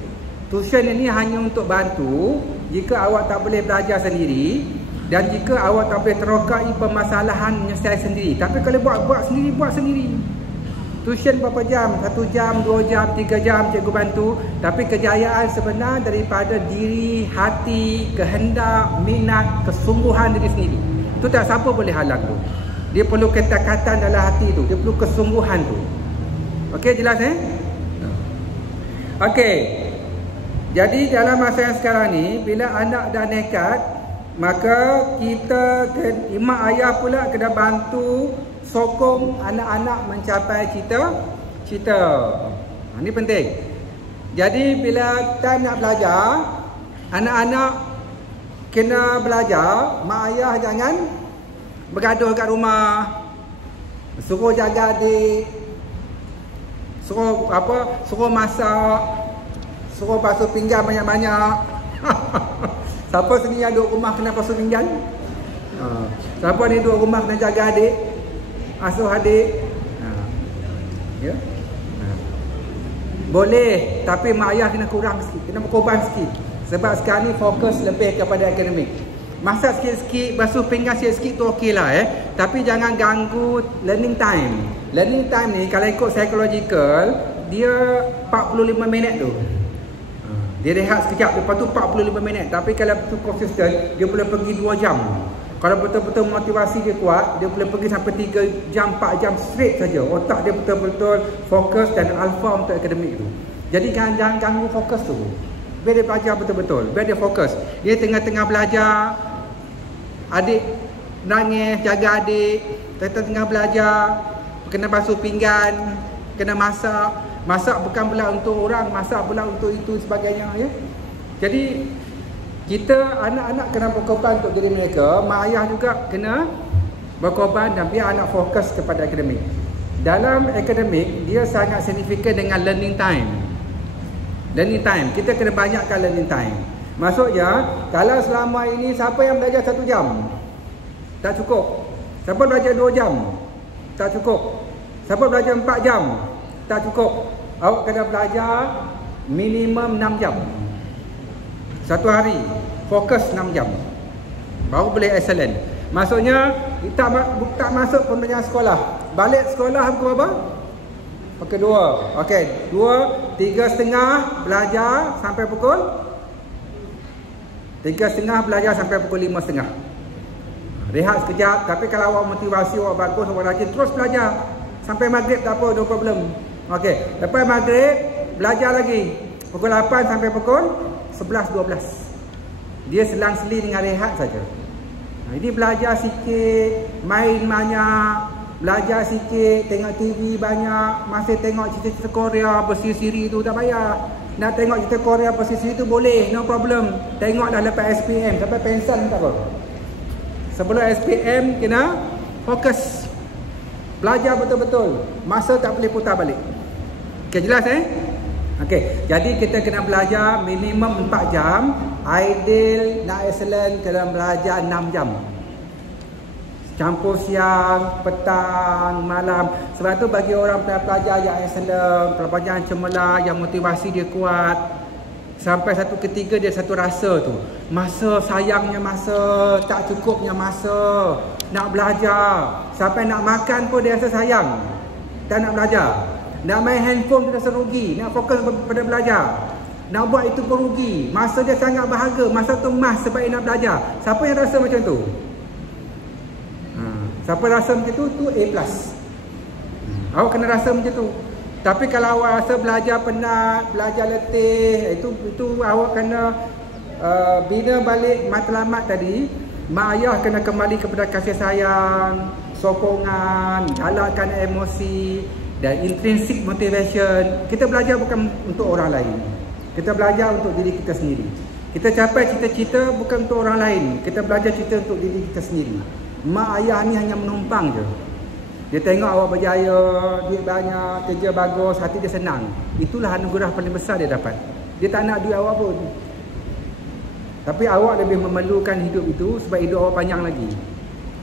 Tuition ini hanya untuk bantu jika awak tak boleh belajar sendiri dan jika awak tak boleh terokai permasalahan menyelesaikan sendiri. Tapi kalau buat sendiri, buat sendiri. Tuition berapa jam? 1 jam, 2 jam, 3 jam cikgu bantu. Tapi kejayaan sebenar daripada diri, hati, kehendak, minat, kesungguhan diri sendiri. Itu tak siapa boleh halang tu. Dia perlu ketekatan dalam hati tu. Dia perlu kesungguhan tu. Okey, jelas Okey. Jadi dalam masa yang sekarang ni, bila anak dah nekat, maka kita, imak ayah pula kena bantu sokong anak-anak mencapai cita-cita. Ini penting. Jadi bila time nak belajar, anak-anak kena belajar, mak ayah jangan bergaduh kat rumah, suruh jaga adik, suruh masak, suruh basuh pinggan banyak-banyak. Siapa sini yang duduk rumah kena basuh pinggan? Siapa ni duduk rumah kena jaga adik, asuh adik? Ya? Boleh, tapi mak ayah kena kurang sikit, kena berkorban sikit. Sebab sekarang ni fokus lebih kepada akademik. Masak sikit-sikit, basuh pinggan sikit-sikit tu okey lah Tapi jangan ganggu learning time. Learning time ni kalau ikut psychological, dia 45 minit tu. Dia rehat sekejap, lepas tu 45 minit. Tapi kalau tu konsisten, dia boleh pergi 2 jam. Kalau betul-betul motivasi dia kuat, dia boleh pergi sampai 3 jam, 4 jam straight saja. Otak dia betul-betul fokus dan alpha untuk akademik tu. Jadi jangan ganggu fokus tu. Biar dia belajar betul-betul, biar dia fokus. Dia tengah-tengah belajar, adik nangis, jaga adik, tengah belajar, kena basuh pinggan, kena masak. Masak bukan pula untuk orang, masak pula untuk itu sebagainya Jadi kita anak-anak kena berkorban untuk diri mereka, mak ayah juga kena berkorban dan biar anak fokus kepada akademik. Dalam akademik, dia sangat signifikan dengan learning time. Learning time, kita kena banyakkan learning time. Maksudnya, kalau selama ini siapa yang belajar 1 jam? Tak cukup. Siapa belajar 2 jam? Tak cukup. Siapa belajar 4 jam? Tak cukup. Awak kena belajar minimum 6 jam. Satu hari fokus 6 jam. Baru boleh excellent. Maksudnya tak masuk pembelajaran sekolah. Balik sekolah pukul berapa? Pukul 2. Okey, 2, 3.30 belajar sampai pukul 3.30 belajar sampai pukul 5.30. Rehat sekejap. Tapi kalau awak motivasi, awak bagus, awak rajin, terus belajar sampai maghrib, tak apa, no problem. Okey, lepas maghrib belajar lagi pukul 8 sampai pukul 11-12. Dia selang-seli dengan rehat saja. Jadi belajar sikit, main banyak, belajar sikit, tengok TV banyak, masih tengok cerita-cerita Korea bersiri-siri tu tak payah. Nak tengok cerita Korea bersiri-siri tu boleh, no problem. Tengoklah lepas SPM sampai pensan tak apa. Sebelum SPM kena fokus. Belajar betul-betul. Masa tak boleh putar balik. Okey, jelas Okey, jadi kita kena belajar minimum 4 jam. Ideal nak excellent kena belajar 6 jam. Campur siang, petang, malam. Sebab tu bagi orang pelajar yang excellent, pelajar yang cemerlang, yang motivasi dia kuat, sampai satu ketika dia satu rasa tu, masa sayangnya masa, tak cukupnya masa nak belajar. Sampai nak makan pun dia rasa sayang, tak nak belajar. Nak main handphone dia rasa rugi, nak fokus pada belajar. Nak buat itu pun rugi. Masa dia sangat berharga, masa tu emas sebab dia nak belajar. Siapa yang rasa macam tu? Siapa rasa macam tu, tu A+. Awak kena rasa macam tu. Tapi kalau awak rasa belajar penat, belajar letih, itu awak kena bina balik matlamat tadi. Mak ayah kena kembali kepada kasih sayang, sokongan, galakkan emosi dan intrinsic motivation. Kita belajar bukan untuk orang lain. Kita belajar untuk diri kita sendiri. Kita capai cita-cita bukan untuk orang lain. Kita belajar cita untuk diri kita sendiri. Mak ayah ni hanya menumpang je. Dia tengok awak berjaya, duit banyak, kerja bagus, hati dia senang. Itulah anugerah paling besar dia dapat. Dia tak nak duit awak pun. Tapi awak lebih memerlukan hidup itu sebab hidup awak panjang lagi.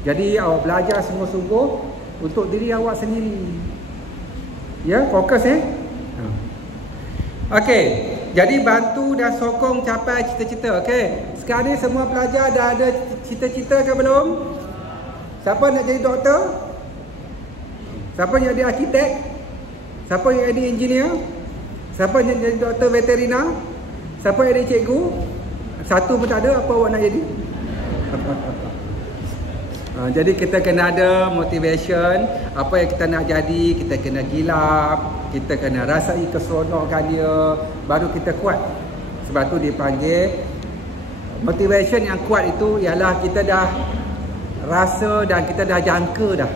Jadi awak belajar sungguh-sungguh untuk diri awak sendiri. Ya, fokus Okey, jadi bantu dan sokong capai cita-cita. Okey, sekarang ni semua pelajar dah ada cita-cita ke belum? Siapa nak jadi doktor? Siapa yang jadi arkitek? Siapa yang jadi engineer? Siapa yang jadi doktor veterina? Siapa yang jadi cikgu? Satu pun tak ada, apa awak nak jadi? Jadi kita kena ada motivation. Apa yang kita nak jadi, kita kena gilap, kita kena rasai keseronokan dia, baru kita kuat. Sebab tu dipanggil motivation yang kuat itu ialah kita dah rasa dan kita dah jangka dah.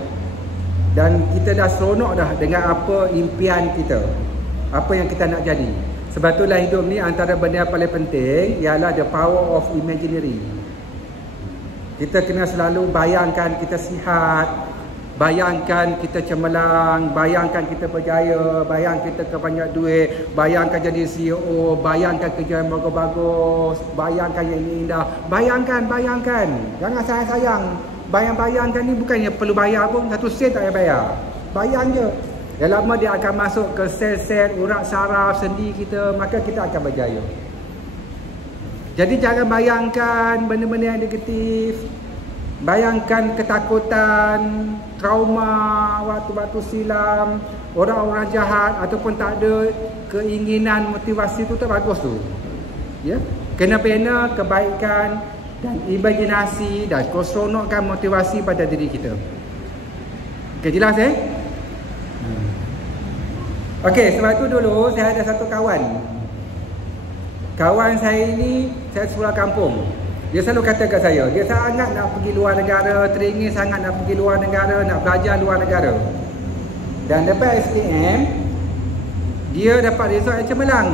Dan kita dah seronok dah dengan apa impian kita, apa yang kita nak jadi. Sebab itulah hidup ni antara benda yang paling penting ialah the power of imaginary. Kita kena selalu bayangkan kita sihat, bayangkan kita cemerlang, bayangkan kita berjaya, bayangkan kita kebanyak duit, bayangkan jadi CEO, bayangkan kerja yang bagus-bagus, bayangkan yang indah. Bayangkan. Jangan sayang-sayang. Bayang-bayangkan ni bukannya perlu bayar pun, 1 sen tak payah bayar. Bayang je. Dah lama dia akan masuk ke sel-sel urat saraf sendi kita, maka kita akan berjaya. Jadi jangan bayangkan benda-benda yang negatif. Bayangkan ketakutan, trauma waktu-waktu silam, orang-orang jahat ataupun tak ada keinginan, motivasi tu tak bagus tu. Ya, kena bina kebaikan dan imajinasi dan keseronokan motivasi pada diri kita. Okey, jelas Okey, sebab itu dulu saya ada satu kawan. Kawan saya ini, saya sekolah kampung. Dia selalu kata kat saya, dia sangat nak pergi luar negara, teringin sangat nak pergi luar negara, nak belajar luar negara. Dan lepas SPM, dia dapat result yang cemerlang.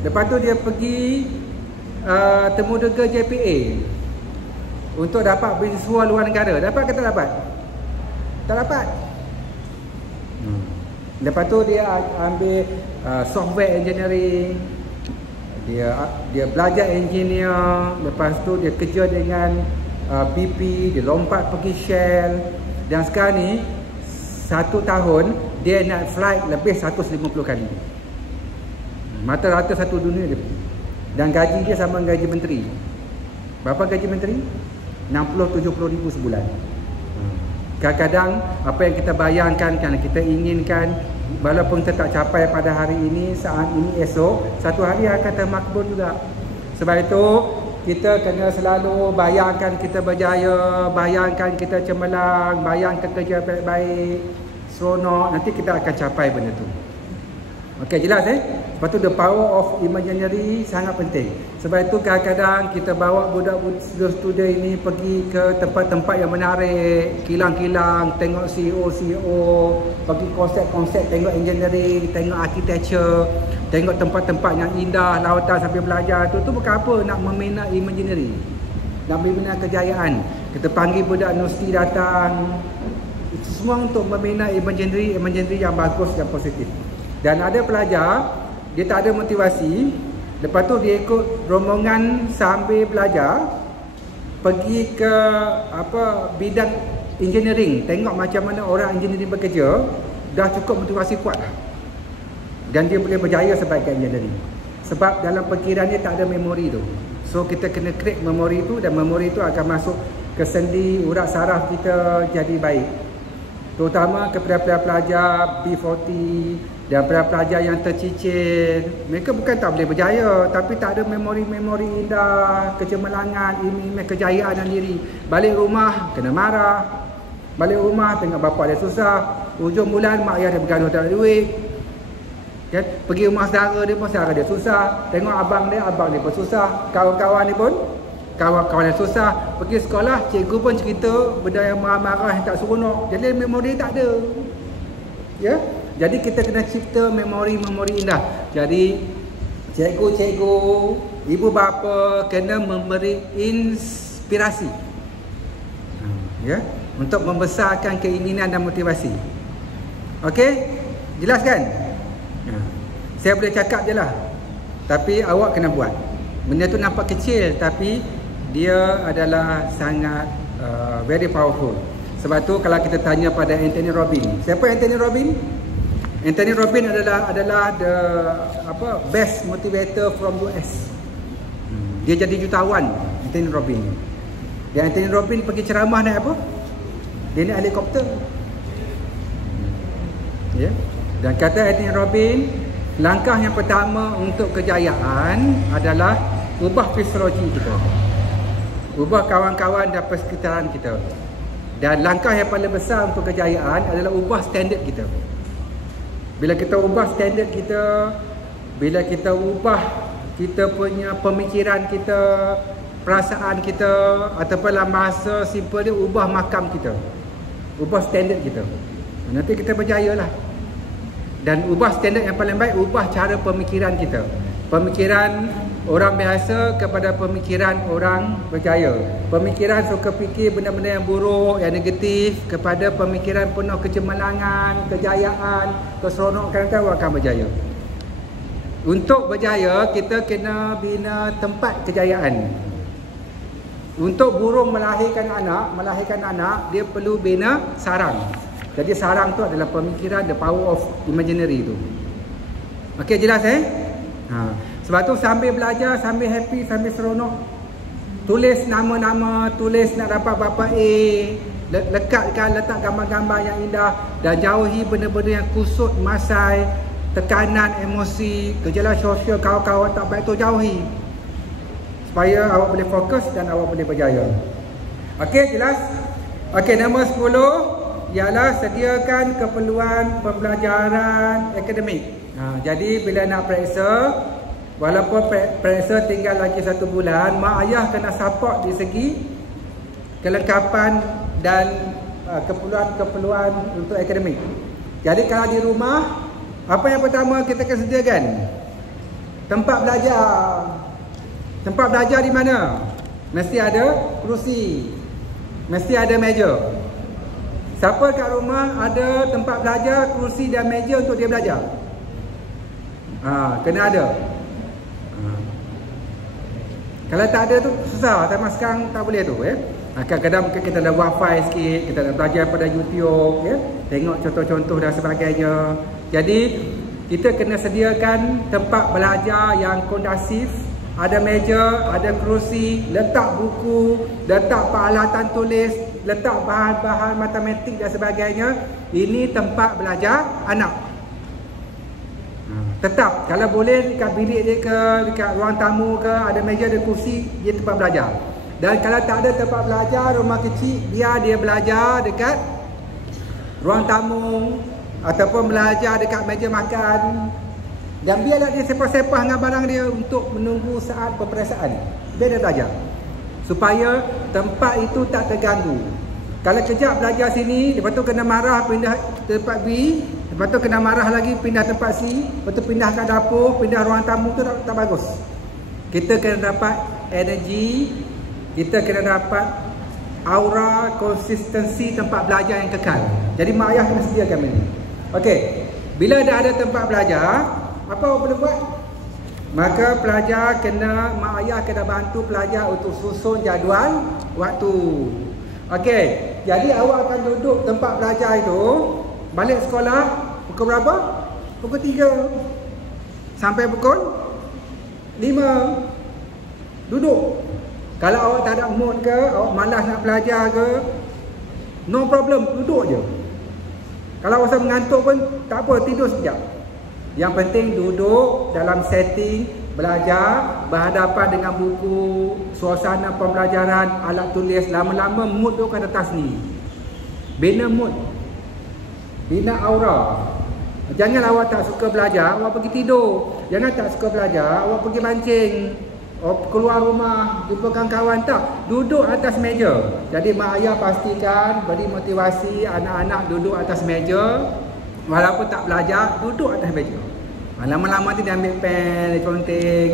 Lepas tu dia pergi Temuduga JPA untuk dapat beasiswa luar negara. Dapat ke tak dapat? Tak dapat. Lepas tu dia ambil software engineering. Dia belajar engineer. Lepas tu dia kerja dengan BP. Dia lompat pergi Shell. Dan sekarang ni 1 tahun dia nak flight lebih 150 kali. Mata-rata satu dunia dia pergi. Dan gaji dia sama dengan gaji menteri. Berapa gaji menteri? 60-70 ribu sebulan. Kadang-kadang apa yang kita bayangkan, kan kita inginkan, walaupun kita tak capai pada hari ini, saat ini, esok, satu hari akan termakbul juga. Sebab itu kita kena selalu bayangkan kita berjaya, bayangkan kita cemerlang, bayangkan kerja baik-baik, seronok, nanti kita akan capai benda tu. Okey, jelas Lepas tu the power of imaginary sangat penting. Sebab itu kadang-kadang kita bawa budak-budak student ini pergi ke tempat-tempat yang menarik, kilang-kilang, tengok CEO, pergi konsep-konsep, tengok engineering, tengok architecture, tengok tempat-tempat yang indah, lautan sambil belajar. Itu bukan apa, nak membina imaginary, nak membina kejayaan. Kita panggil budak universiti datang. Itu semua untuk membina imaginary yang bagus dan positif. Dan ada pelajar, dia tak ada motivasi. Lepas tu dia ikut rombongan sambil belajar, pergi ke bidang engineering, tengok macam mana orang engineering bekerja, dah cukup motivasi kuat dah. Dan dia boleh berjaya sebagai engineering. Sebab dalam fikiran dia tak ada memori tu. So kita kena create memori tu, dan memori tu akan masuk ke sendi, urat saraf kita jadi baik. Terutama kepada pelajar B40 dan pelajar yang tercicir. Mereka bukan tak boleh berjaya, tapi tak ada memori-memori indah, kecemerlangan, imej kejayaan dalam diri. Balik rumah kena marah, Balik rumah tengok bapak dia susah, hujung bulan mak ayah dia bergaduh tak ada duit. Kan? Pergi rumah saudara dia pun saudara dia susah. Tengok abang dia pun susah. Kawan-kawan dia pun kawan-kawan dia susah. Pergi sekolah, cikgu pun cerita benda yang marah-marah yang tak seronok. Jadi memori tak ada. Ya? Jadi kita kena cipta memori-memori indah. Jadi cikgu-cikgu, ibu bapa kena memberi inspirasi. Ya? Untuk membesarkan keinginan dan motivasi. Okey? Jelas kan? Saya boleh cakap je lah, tapi awak kena buat. Benda tu nampak kecil, tapi dia adalah sangat very powerful. Sebab tu kalau kita tanya pada Anthony Robbins, siapa Anthony Robbins? Anthony Robbins adalah the best motivator from US. Dia jadi jutawan, Anthony Robbins. Dan Anthony Robbins pergi ceramah naik apa? Dia naik helikopter. Ya. Dan kata Anthony Robbins, langkah yang pertama untuk kejayaan adalah ubah fisiologi kita, ubah kawan-kawan dan persekitaran kita. Dan langkah yang paling besar untuk kejayaan adalah ubah standard kita. Bila kita ubah standard kita, bila kita ubah kita punya pemikiran kita, perasaan kita, ataupun dalam bahasa simple dia, ubah makam kita, ubah standard kita, nanti kita berjaya lah. Dan ubah standard yang paling baik, ubah cara pemikiran kita. Pemikiran orang biasa kepada pemikiran orang berjaya. Pemikiran suka fikir benda-benda yang buruk, yang negatif, kepada pemikiran penuh kecemerlangan, kejayaan, keseronokan, awak akan berjaya. Untuk berjaya, kita kena bina tempat kejayaan. Untuk burung melahirkan anak, dia perlu bina sarang. Jadi sarang tu adalah pemikiran, the power of imaginary tu. Okey, jelas Sebab tu sambil belajar, sambil happy, sambil seronok, tulis nama-nama, tulis nak dapat berapa A, lekatkan, letak gambar-gambar yang indah, dan jauhi benda-benda yang kusut, masai, tekanan emosi, gejala sosial, kawan-kawan tak baik tu jauhi, supaya awak boleh fokus dan awak boleh berjaya. Okey, jelas? Okey, nombor 10 ialah sediakan keperluan pembelajaran akademik. Jadi bila nak periksa, walaupun periksa tinggal lagi 1 bulan, mak ayah kena support di segi kelengkapan dan keperluan untuk akademik. Jadi kalau di rumah, apa yang pertama kita akan sediakan? Tempat belajar. Tempat belajar di mana? Mesti ada kerusi, mesti ada meja. Siapa kat rumah ada tempat belajar, kerusi dan meja untuk dia belajar? Kena ada. Kalau tak ada tu susah. Tapi sekarang tak boleh tu. Kadang-kadang mungkin kita ada wifi sikit, kita nak belajar pada YouTube, tengok contoh-contoh dan sebagainya. Jadi kita kena sediakan tempat belajar yang kondusif. Ada meja, ada kerusi, letak buku, letak peralatan tulis, letak bahan-bahan matematik dan sebagainya. Ini tempat belajar anak. Tetap, kalau boleh dekat bilik dia ke, dekat ruang tamu ke, ada meja, ada kursi, dia tempat belajar. Dan kalau tak ada tempat belajar, rumah kecil, biar dia belajar dekat ruang tamu ataupun belajar dekat meja makan. Dan biarlah dia sepah-sepah dengan barang dia untuk menunggu saat peperiksaan. Biar dia belajar, supaya tempat itu tak terganggu. Kalau kejap belajar sini, lepas tu kena marah pindah tempat B, lepas tu kena marah lagi pindah tempat C, lepas tu pindah kat dapur, pindah ruang tamu, tu tak bagus. Kita kena dapat energi, kita kena dapat aura, konsistensi tempat belajar yang kekal. Jadi mak ayah kena sediakan ini. Okey, bila dah ada tempat belajar, apa awak boleh buat? Maka pelajar kena, mak ayah kena bantu pelajar untuk susun jadual waktu. Okey, jadi awak akan duduk tempat belajar itu, balik sekolah pukul berapa? Pukul 3 sampai pukul 5. Duduk. Kalau awak tak ada mood ke, awak malas nak belajar ke, no problem, duduk je. Kalau awak rasa mengantuk pun tak apa, tidur sekejap. Yang penting duduk dalam setting belajar, berhadapan dengan buku, suasana pembelajaran, alat tulis. Lama-lama mood tu akan datang sendiri. Bina mood, bina aura. Jangan awak tak suka belajar, awak pergi tidur. Jangan tak suka belajar, awak pergi mancing, keluar rumah, jumpa kawan-kawan. Tak, duduk atas meja. Jadi mak ayah pastikan beri motivasi anak-anak duduk atas meja. Walaupun tak belajar, duduk atas meja. Lama-lama nanti dia ambil pen, dia conteng.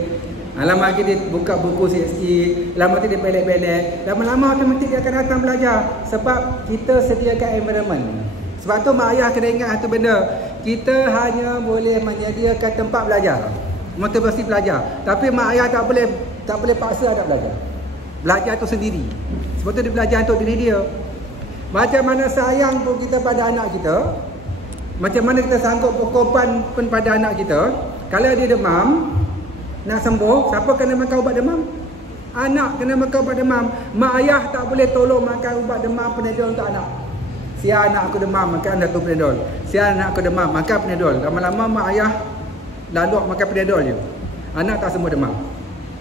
Lama lagi dia buka buku sikit-sikit. Lama nanti dia belek-belek. Lama-lama automatik dia akan datang belajar. Sebab kita sediakan environment. Sebab tu mak ayah kena ingat satu benda. Kita hanya boleh menyediakan tempat belajar, motivasi belajar. Tapi mak ayah tak boleh paksa anak belajar. Belajar tu sendiri. Sebab tu dia belajar untuk diri dia. Macam mana sayang pun kita pada anak kita, macam mana kita sanggup berkorban pun pada anak kita. Kalau dia demam, nak sembuh, siapa kena makan ubat demam? Anak kena makan ubat demam. Mak ayah tak boleh tolong makan ubat demam Panadol untuk anak. Sial anak aku demam, makan satu Panadol. Sial anak aku demam, makan Panadol. Lama-lama mak ayah lalu makan Panadol je. Anak tak sembuh demam.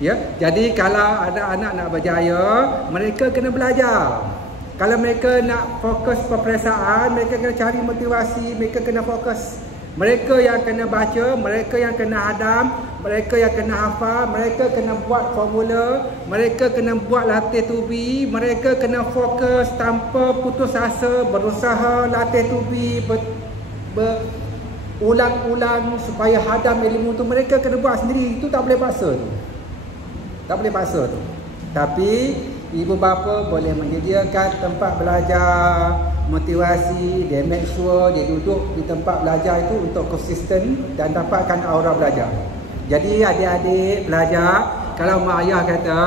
Ya, jadi kalau ada anak nak berjaya, mereka kena belajar. Kalau mereka nak fokus peperiksaan, mereka kena cari motivasi, mereka kena fokus. Mereka yang kena baca, mereka yang kena hadam, mereka yang kena hafal, mereka kena buat formula, mereka kena buat latih tubi, mereka kena fokus tanpa putus asa, berusaha latih tubi, ulang-ulang supaya hadam ilmu tu. Mereka kena buat sendiri. Itu tak boleh paksa tu. Tak boleh paksa tu. Tapi ibu bapa boleh menyediakan tempat belajar, motivasi, dia make sure dia duduk di tempat belajar itu untuk konsisten dan dapatkan aura belajar. Jadi adik-adik belajar, kalau mak ayah kata,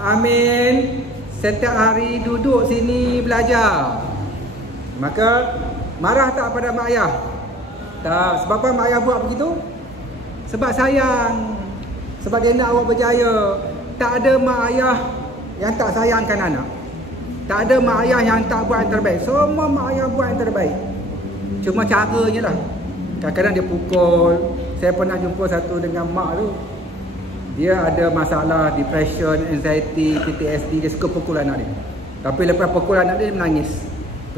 Amin, setiap hari duduk sini belajar, maka marah tak pada mak ayah? Tak. Sebab apa mak ayah buat begitu? Sebab sayang. Sebab dia nak awak berjaya. Tak ada mak ayah yang tak sayangkan anak. Tak ada mak ayah yang tak buat yang terbaik. Semua mak ayah buat yang terbaik. Cuma caranya lah. Kadang-kadang dia pukul. Saya pernah jumpa satu dengan mak tu. Dia ada masalah depression, anxiety, PTSD. Dia suka pukul anak dia. Tapi lepas pukul anak dia menangis.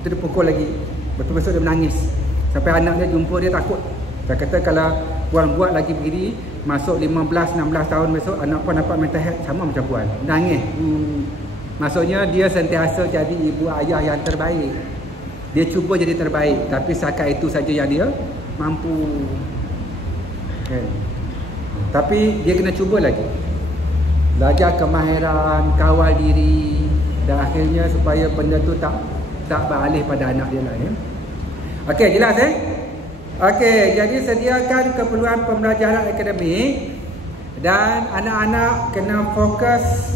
Betul dia pukul lagi. Betul-betul dia menangis. Sampai anak dia jumpa dia takut. Dia kata kalau buat lagi begini, masuk 15-16 tahun besok, anak puan dapat mental health sama macam puan. Nangis. Maksudnya dia sentiasa jadi ibu ayah yang terbaik. Dia cuba jadi terbaik. Tapi setakat itu saja yang dia mampu. Okay. Tapi dia kena cuba lagi. Belajar kemahiran, kawal diri. Dan akhirnya supaya benda tu tak beralih pada anak dia lah. Ya? Okey, jelas Okey, jadi sediakan keperluan pembelajaran akademik. Dan anak-anak kena fokus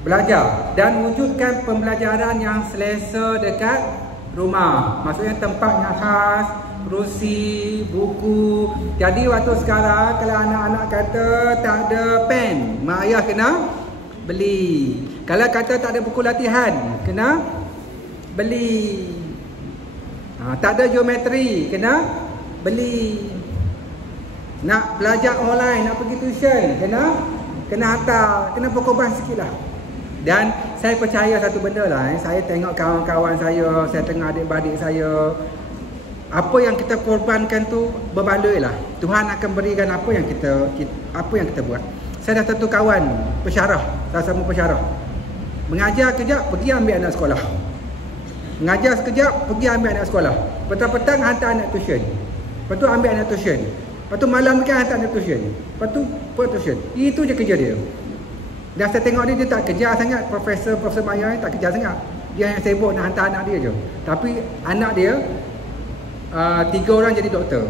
belajar. Dan wujudkan pembelajaran yang selesa dekat rumah. Maksudnya tempatnya khas, kerusi, buku. Jadi waktu sekarang kalau anak-anak kata tak ada pen, mak ayah kena beli. Kalau kata tak ada buku latihan, kena beli. Tak ada geometri, kena beli. Nak belajar online, nak pergi tuition, kena hantar, kena berkorban sikit lah. Dan saya percaya satu benda lah, saya tengok kawan-kawan saya tengok adik-adik saya, apa yang kita korbankan tu berbaloi lah. Tuhan akan berikan apa yang kita buat. Saya dah satu kawan pensyarah, sama pensyarah. Mengajar kejap, pergi ambil anak sekolah. Mengajar sekejap, pergi ambil anak sekolah. Petang-petang hantar anak tuition. Lepas tu ambil anak tuition. Lepas tu malam kan hantar anak tuition. Lepas tu buat tuition. Itu je kerja dia. Dan saya tengok dia tak kejar sangat. Profesor Maya ni tak kejar sangat. Dia yang sibuk nak hantar anak dia je. Tapi anak dia 3 orang jadi doktor.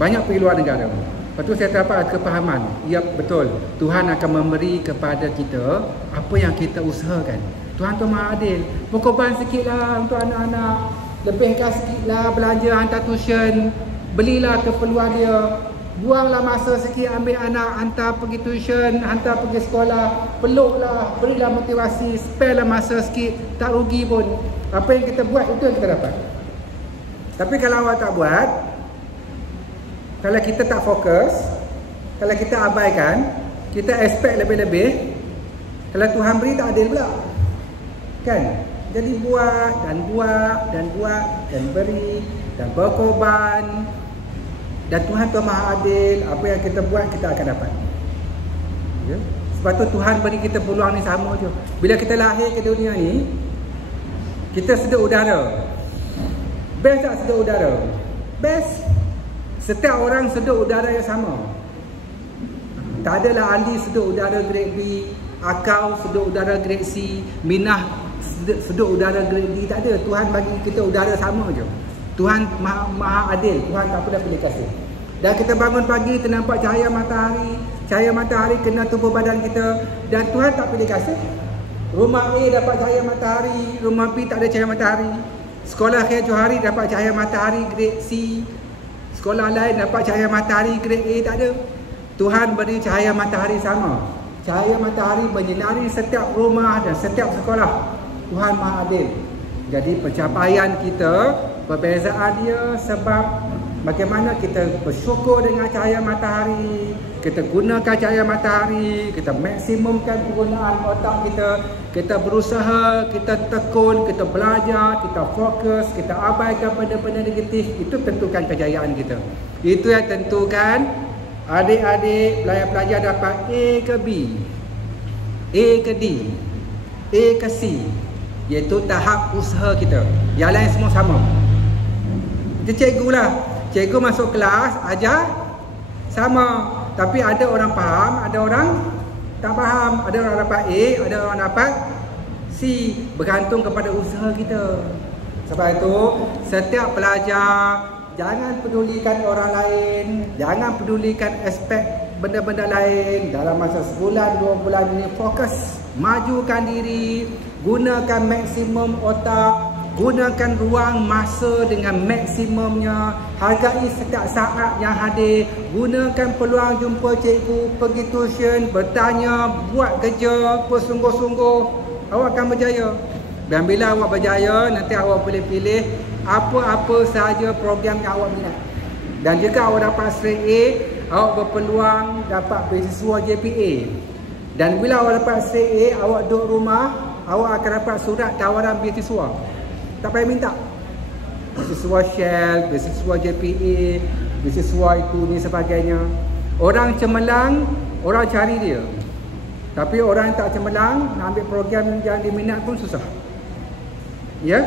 Banyak pergi luar negara. Lepas tu saya dapat kepahaman. Ya, betul. Tuhan akan memberi kepada kita apa yang kita usahakan. Tuhan tu Maha Adil. Berkorban sikit lah untuk anak-anak. Lebihkan sikit lah belanja, hantar tuition. Belilah keperluan dia. Buanglah masa sikit ambil anak, hantar pergi tuition, hantar pergi sekolah. Peluklah, berilah motivasi, spare lah masa sikit. Tak rugi pun. Apa yang kita buat, itu yang kita dapat. Tapi kalau awak tak buat, kalau kita tak fokus, kalau kita abaikan, kita expect lebih-lebih, kalau Tuhan beri tak adil pula. Kan? Jadi buat dan beri dan berkorban. Dan Tuhan Maha Adil, apa yang kita buat kita akan dapat. Ya? Sebab tu Tuhan beri kita peluang ni sama je. Bila kita lahir ke dunia ni, kita sedut udara. Best tak sedut udara? Best. Setiap orang sedut udara yang sama. Tak adalah Ali sedut udara grade B, Akau sedut udara grade C, Minah sedut udara grade D. Tak ada. Tuhan bagi kita udara sama je. Tuhan maha adil. Tuhan tak pernah pilih kasih. Dan kita bangun pagi, kita nampak cahaya matahari. Cahaya matahari kena tubuh badan kita. Dan Tuhan tak pilih kasih. Rumah A dapat cahaya matahari, rumah B tak ada cahaya matahari. Sekolah Khair Johari dapat cahaya matahari grade C. Sekolah lain dapat cahaya matahari grade A. Tak ada. Tuhan beri cahaya matahari sama. Cahaya matahari menyinari setiap rumah dan setiap sekolah. Tuhan maha adil. Jadi pencapaian kita, perbezaan dia sebab bagaimana kita bersyukur dengan cahaya matahari, kita gunakan cahaya matahari, kita maksimumkan penggunaan otak kita berusaha, kita tekun, kita belajar, kita fokus, kita abaikan benda-benda negatif. Itu tentukan kejayaan kita. Itu yang tentukan adik-adik pelajar-pelajar dapat A ke B, A ke D, A ke C. Iaitu tahap usaha kita. Yang lain semua sama. Itu cikgu lah. Cikgu masuk kelas, ajar sama. Tapi ada orang faham, ada orang tak faham. Ada orang dapat A, ada orang dapat C. Bergantung kepada usaha kita. Sebab itu, setiap pelajar jangan pedulikan orang lain. Jangan pedulikan aspek benda-benda lain. Dalam masa sebulan, 2 bulan ini fokus. Majukan diri. Gunakan maksimum otak. Gunakan ruang masa dengan maksimumnya. Hargai setiap saat yang hadir. Gunakan peluang jumpa cikgu, pergi tuition, bertanya, buat kerja bersungguh-sungguh. Awak akan berjaya. Dan bila awak berjaya, nanti awak boleh pilih apa-apa sahaja program yang awak minat. Dan jika awak dapat straight A, awak berpeluang dapat beasiswa JPA. Dan bila awak dapat straight A, awak duduk rumah, awak akan dapat surat tawaran beasiswa. Tak payah minta. Beasiswa Shell, beasiswa JPA, beasiswa itu ni sebagainya. Orang cemerlang, orang cari dia. Tapi orang yang tak cemerlang, nak ambil program yang diminat pun susah. Ya?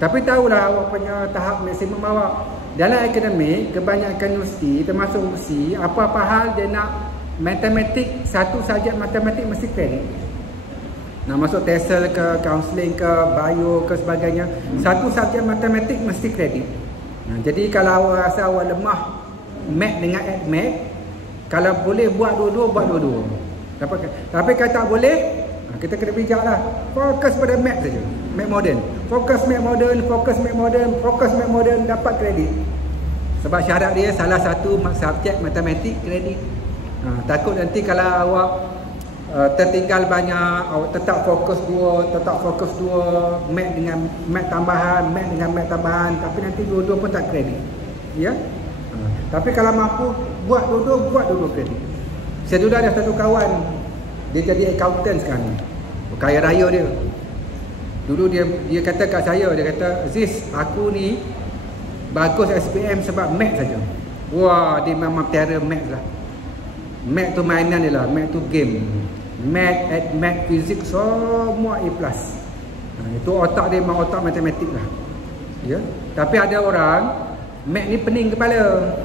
Tapi tahulah awak punya tahap maksimum awak. Dalam akademik, kebanyakan universiti, termasuk UPSI, apa-apa hal dia nak matematik, satu subjek matematik mesti kredit. Nak masuk TESOL ke, counselling ke, bio ke sebagainya, satu subjek matematik mesti kredit. Jadi kalau awak rasa awak lemah math dengan admath, kalau boleh buat dua-dua, buat dua-dua. Tapi kalau tak boleh, kita kena bijak lah. Fokus pada math saja. Math modern. Fokus math modern, fokus math modern, fokus math modern, dapat kredit. Sebab syarat dia salah satu subjek matematik kredit. Takut nanti kalau awak tertinggal banyak, awak tetap fokus dua, math dengan math tambahan, math dengan math tambahan, tapi nanti dua-dua pun tak kredit. Ya? Tapi kalau mampu buat dua-dua kredit. Saya dulu ada satu kawan, dia jadi accountant sekarang. Kaya raya dia. Dulu dia kata kat saya, dia kata, "Aziz, aku ni bagus SPM sebab math saja." Wah, dia memang terror math lah. Math tu mainan dia lah, math tu game. Math, fizik semua A+. Itu otak dia memang otak matematik lah. Ya. Tapi ada orang math ni pening kepala.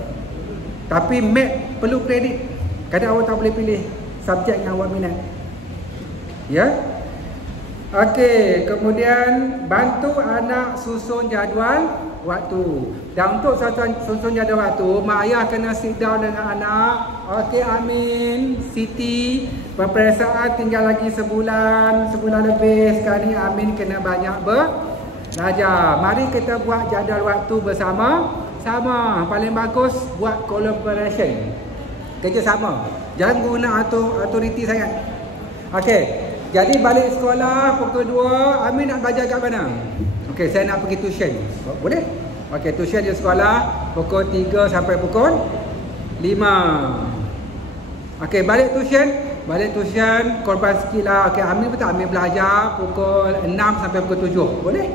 Tapi math perlu kredit. Kadang awak tak boleh pilih subjek yang awak minat. Ya. Okey, kemudian bantu anak susun jadual waktu. Dan untuk susun jadual waktu, mak ayah kena sit down dengan anak. Okey, Amin, Siti, peperiksaan tinggal lagi sebulan lebih. Sekarang ni Amin kena banyak belajar. Mari kita buat jadual waktu bersama. Paling bagus buat collaboration. Kerjasama. Jangan guna autoriti sangat. Okey. Jadi balik sekolah pukul 2, Amin nak belajar kat mana? Okey, saya nak pergi tuition. Boleh? Okey, tuition di sekolah pukul 3 sampai pukul 5. Okey, balik tuition, balik tuition, korban sikit lah. Okay, ambil tak ambil belajar pukul 6 sampai pukul 7. Boleh?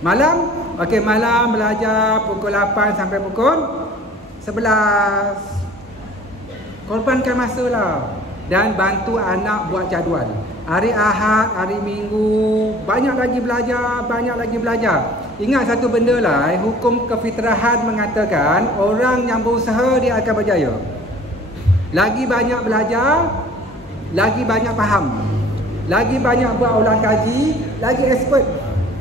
Malam, okay, malam belajar pukul 8 sampai pukul 11. Korbankan masa lah. Dan bantu anak buat jadual. Hari Ahad, hari Minggu, banyak lagi belajar. Ingat satu benda lah, hukum kefitrahan mengatakan orang yang berusaha dia akan berjaya. Lagi banyak belajar, lagi banyak faham. Lagi banyak buat ulang kaji, lagi expert.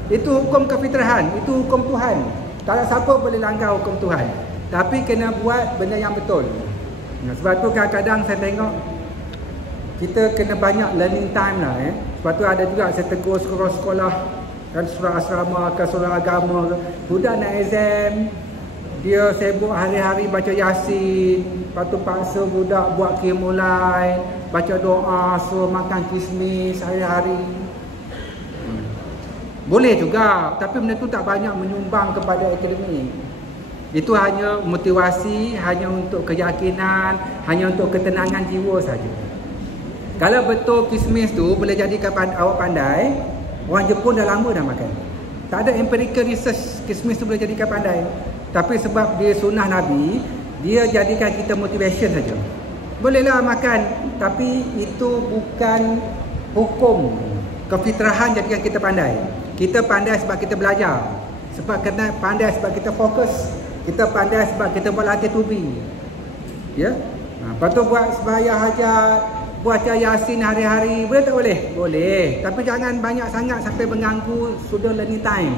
Itu hukum kefitrahan, itu hukum Tuhan. Tak ada siapa boleh langgar hukum Tuhan. Tapi kena buat benda yang betul. Sebab tu kadang-kadang saya tengok kita kena banyak learning time lah. Sebab tu ada juga saya tegur sekolah-sekolah kan, surah asrama ke surah agama, budak nak exam, dia sibuk hari-hari baca Yasin. Lepas tu paksa budak buat qiyamulai, baca doa, suruh makan kismis hari-hari. Boleh juga, tapi benda tu tak banyak menyumbang kepada akademik. Itu hanya motivasi, hanya untuk keyakinan, hanya untuk ketenangan jiwa saja. Kalau betul kismis tu boleh jadikan awak pandai, orang Jepun dah lama dah makan. Tak ada empirical research kismis tu boleh jadikan pandai. Tapi sebab dia sunnah Nabi, dia jadikan kita motivation saja. Bolehlah makan, tapi itu bukan hukum kefitrahan jadikan kita pandai. Kita pandai sebab kita belajar. Sebab kena pandai sebab kita fokus. Kita pandai sebab kita buat latih tubi. Ya? Lepas tu buat sembahyang hajat, baca Yasin hari-hari, boleh tak boleh? Boleh. Tapi jangan banyak sangat sampai mengganggu sudah learning time.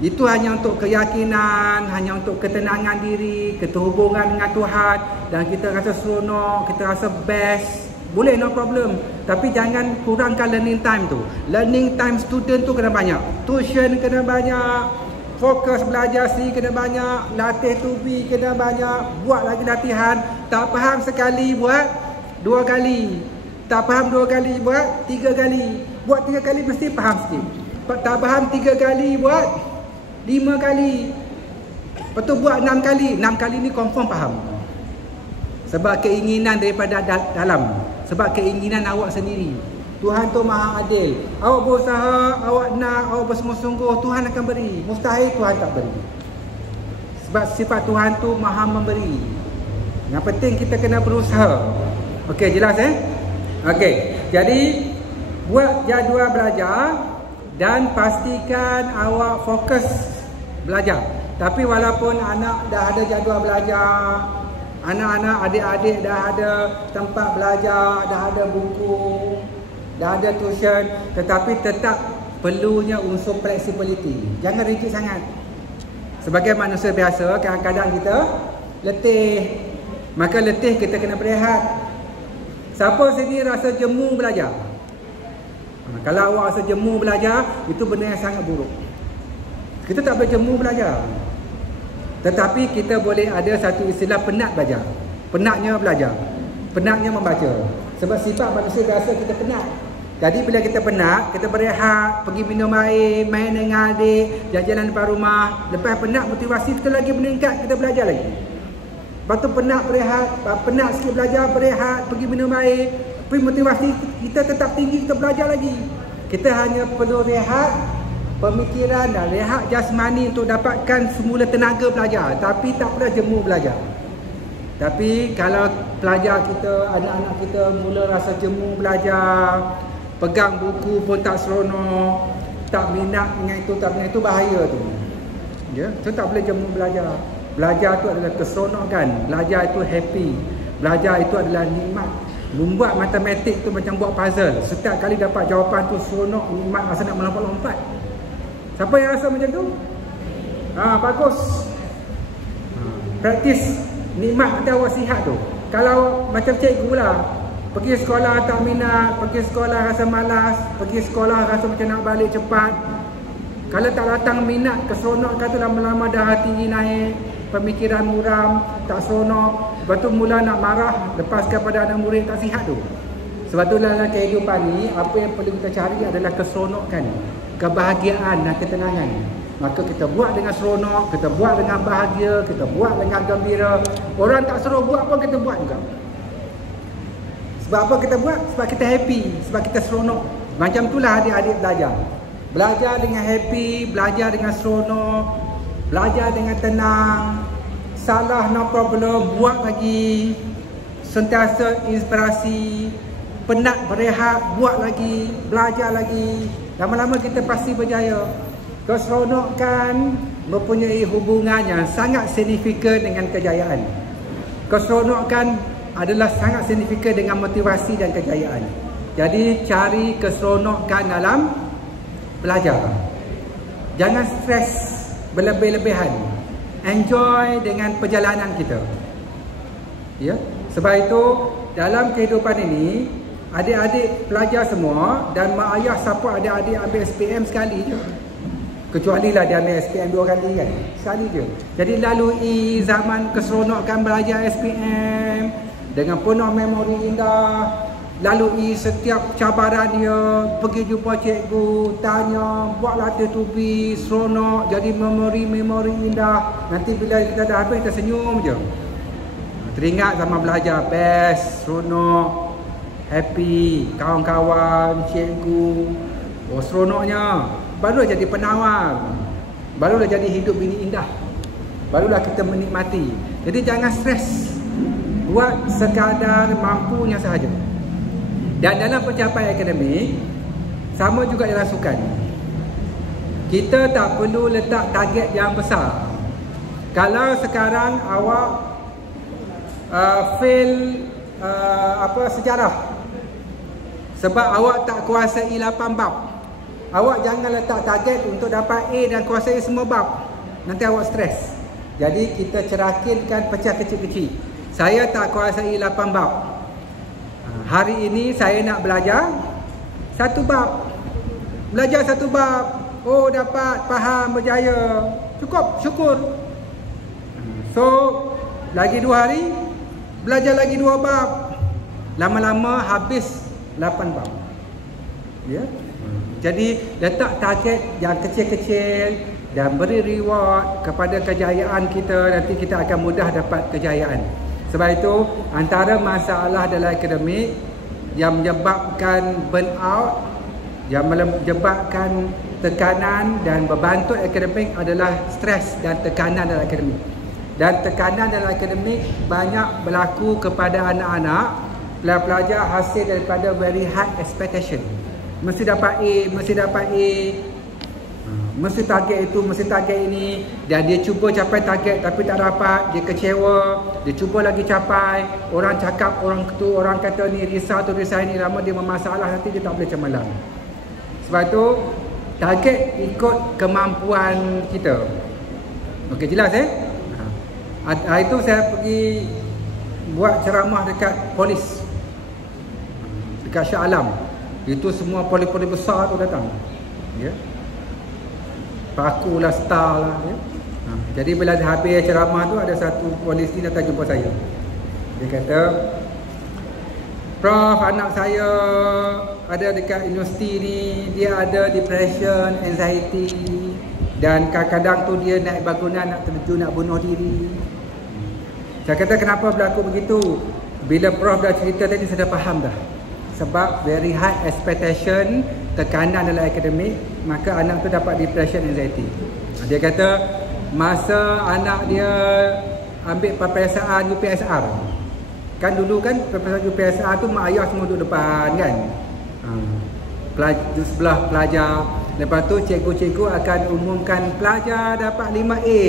Itu hanya untuk keyakinan, hanya untuk ketenangan diri, keterhubungan dengan Tuhan, dan kita rasa seronok, kita rasa best. Boleh, no problem. Tapi jangan kurangkan learning time tu. Learning time student tu kena banyak. Tuition kena banyak. Fokus belajar sendiri kena banyak. Latih tubi kena banyak. Buat lagi latihan. Tak faham sekali buat 2 kali. Tak faham 2 kali buat 3 kali. Buat 3 kali mesti faham sikit. Tak faham 3 kali buat 5 kali. Lepas tu buat 6 kali. 6 kali ni confirm faham. Sebab keinginan daripada dalam. Sebab keinginan awak sendiri. Tuhan tu maha adil. Awak berusaha, awak nak, awak bersungguh-sungguh, Tuhan akan beri. Mustahil Tuhan tak beri. Sebab sifat Tuhan tu maha memberi. Yang penting kita kena berusaha. Okey, jelas Okey, jadi buat jadual belajar dan pastikan awak fokus belajar. Tapi walaupun anak dah ada jadual belajar, anak-anak, adik-adik dah ada tempat belajar, dah ada buku, dah ada tuition, tetapi tetap perlunya unsur flexibility. Jangan rigid sangat. Sebagai manusia biasa, kadang-kadang kita letih. Maka letih kita kena berehat. Siapa sini rasa jemu belajar? Kalau awak rasa jemu belajar, itu benda yang sangat buruk. Kita tak boleh jemu belajar. Tetapi kita boleh ada satu istilah penat belajar. Penatnya belajar. Penatnya membaca. Sebab sifat manusia biasa kita penat. Jadi bila kita penat, kita berehat, pergi minum air, main dengan adik, jalan-jalan depan rumah. Lepas penat, motivasi kita lagi meningkat, kita belajar lagi. Lepas tu penat berehat, penat sikit belajar, berehat, pergi minum air. Tapi motivasi kita tetap tinggi, kita belajar lagi. Kita hanya perlu rehat pemikiran dan rehat jasmani untuk dapatkan semula tenaga belajar. Tapi tak pernah jemu belajar. Tapi kalau pelajar kita, anak-anak kita mula rasa jemu belajar, pegang buku pun tak seronok, tak minat dengan itu, tak minat itu, bahaya tu. Ya, so tak boleh jemu belajar. Belajar itu adalah keseronokan. Belajar itu happy. Belajar itu adalah nikmat. Membuat matematik tu macam buat puzzle. Setiap kali dapat jawapan tu seronok, nikmat, rasa nak melompat-lompat. Siapa yang rasa macam tu? Bagus. Praktis. Nikmat nanti awak sihat tu. Kalau macam cikgu lah, pergi sekolah tak minat, pergi sekolah rasa malas, pergi sekolah rasa macam nak balik cepat. Kalau tak datang minat, keseronok kata lama-lama dah hati naik, pemikiran muram, tak seronok. Lepas tu mula nak marah, lepaskan pada anak murid, tak sihat tu. Sebab tu dalam kehidupan ni, apa yang perlu kita cari adalah keseronokan, kebahagiaan dan ketenangan. Maka kita buat dengan seronok, kita buat dengan bahagia, kita buat dengan gembira. Orang tak suruh buat pun kita buat juga. Sebab apa kita buat? Sebab kita happy, sebab kita seronok. Macam itulah adik-adik belajar. Belajar dengan happy, belajar dengan seronok, belajar dengan tenang. Salah no problem, buat lagi. Sentiasa inspirasi. Penat berehat, buat lagi, belajar lagi. Lama-lama kita pasti berjaya. Keseronokan mempunyai hubungan yang sangat signifikan dengan kejayaan. Keseronokan adalah sangat signifikan dengan motivasi dan kejayaan. Jadi cari keseronokan dalam belajar. Jangan stres berlebih-lebihan. Enjoy dengan perjalanan kita. Ya, sebab itu dalam kehidupan ini, adik-adik pelajar semua dan mak ayah siapa adik-adik ambil SPM sekali je. Kecuali lah dia ambil SPM 2 kali kan. Sekali je. Jadi lalui zaman keseronokan belajar SPM dengan penuh memori indah. Lalui setiap cabaran dia, pergi jumpa cikgu, tanya, buat latih tubi, seronok, jadi memori-memori indah. Nanti bila kita dah habis, kita senyum je. Teringat zaman belajar, best, seronok, happy, kawan-kawan, cikgu. Oh, seronoknya. Barulah jadi penawar. Barulah jadi hidup ini indah. Barulah kita menikmati. Jadi jangan stres. Buat sekadar mampunya sahaja. Dan dalam pencapaian akademik, sama juga dalam sukan. Kita tak perlu letak target yang besar. Kalau sekarang awak fail sejarah sebab awak tak kuasai 8 bab, awak jangan letak target untuk dapat A dan kuasai semua bab. Nanti awak stres. Jadi kita cerakinkan pecah kecil-kecil. Saya tak kuasai 8 bab. Hari ini saya nak belajar 1 bab. Belajar 1 bab. Oh, dapat, faham, berjaya. Cukup, syukur. So, lagi 2 hari, belajar lagi 2 bab. Lama-lama habis 8 bab. Ya. Jadi letak target yang kecil-kecil dan beri reward kepada kejayaan kita. Nanti kita akan mudah dapat kejayaan. Sebab itu antara masalah dalam akademik yang menyebabkan burnout, yang menyebabkan tekanan dan berbantu akademik adalah stres dan tekanan dalam akademik. Dan tekanan dalam akademik banyak berlaku kepada anak-anak pelajar hasil daripada very high expectation. Mesti dapat A, mesti dapat A, mesti target itu, mesti target ini. Dan dia cuba capai target tapi tak dapat, dia kecewa. Dia cuba lagi capai, orang cakap, orang kata ni risau tu risau ni, lama dia bermasalah, nanti dia tak boleh cemalang. Sebab tu target ikut kemampuan kita. Okey, jelas itu saya pergi buat ceramah dekat polis, dekat Shah Alam. Itu semua polis-polis besar tu datang. Ya. Pakulah, star lah. Ya. Jadi bila habis ceramah tu, ada satu polis ni datang jumpa saya. Dia kata, Prof, anak saya ada dekat universiti ni, dia ada depression, anxiety, dan kadang-kadang tu dia naik bangunan nak terjun, nak bunuh diri. Saya kata, kenapa berlaku begitu? Bila Prof dah cerita tadi, saya dah faham dah. Sebab very high expectation, tekanan dalam akademik, maka anak tu dapat depression, anxiety. Dia kata masa anak dia ambil peperiksaan UPSR, kan dulu kan peperiksaan UPSR tu mak ayah semua duduk depan kan, sebelah pelajar. Lepas tu cikgu-cikgu akan umumkan pelajar dapat 5A,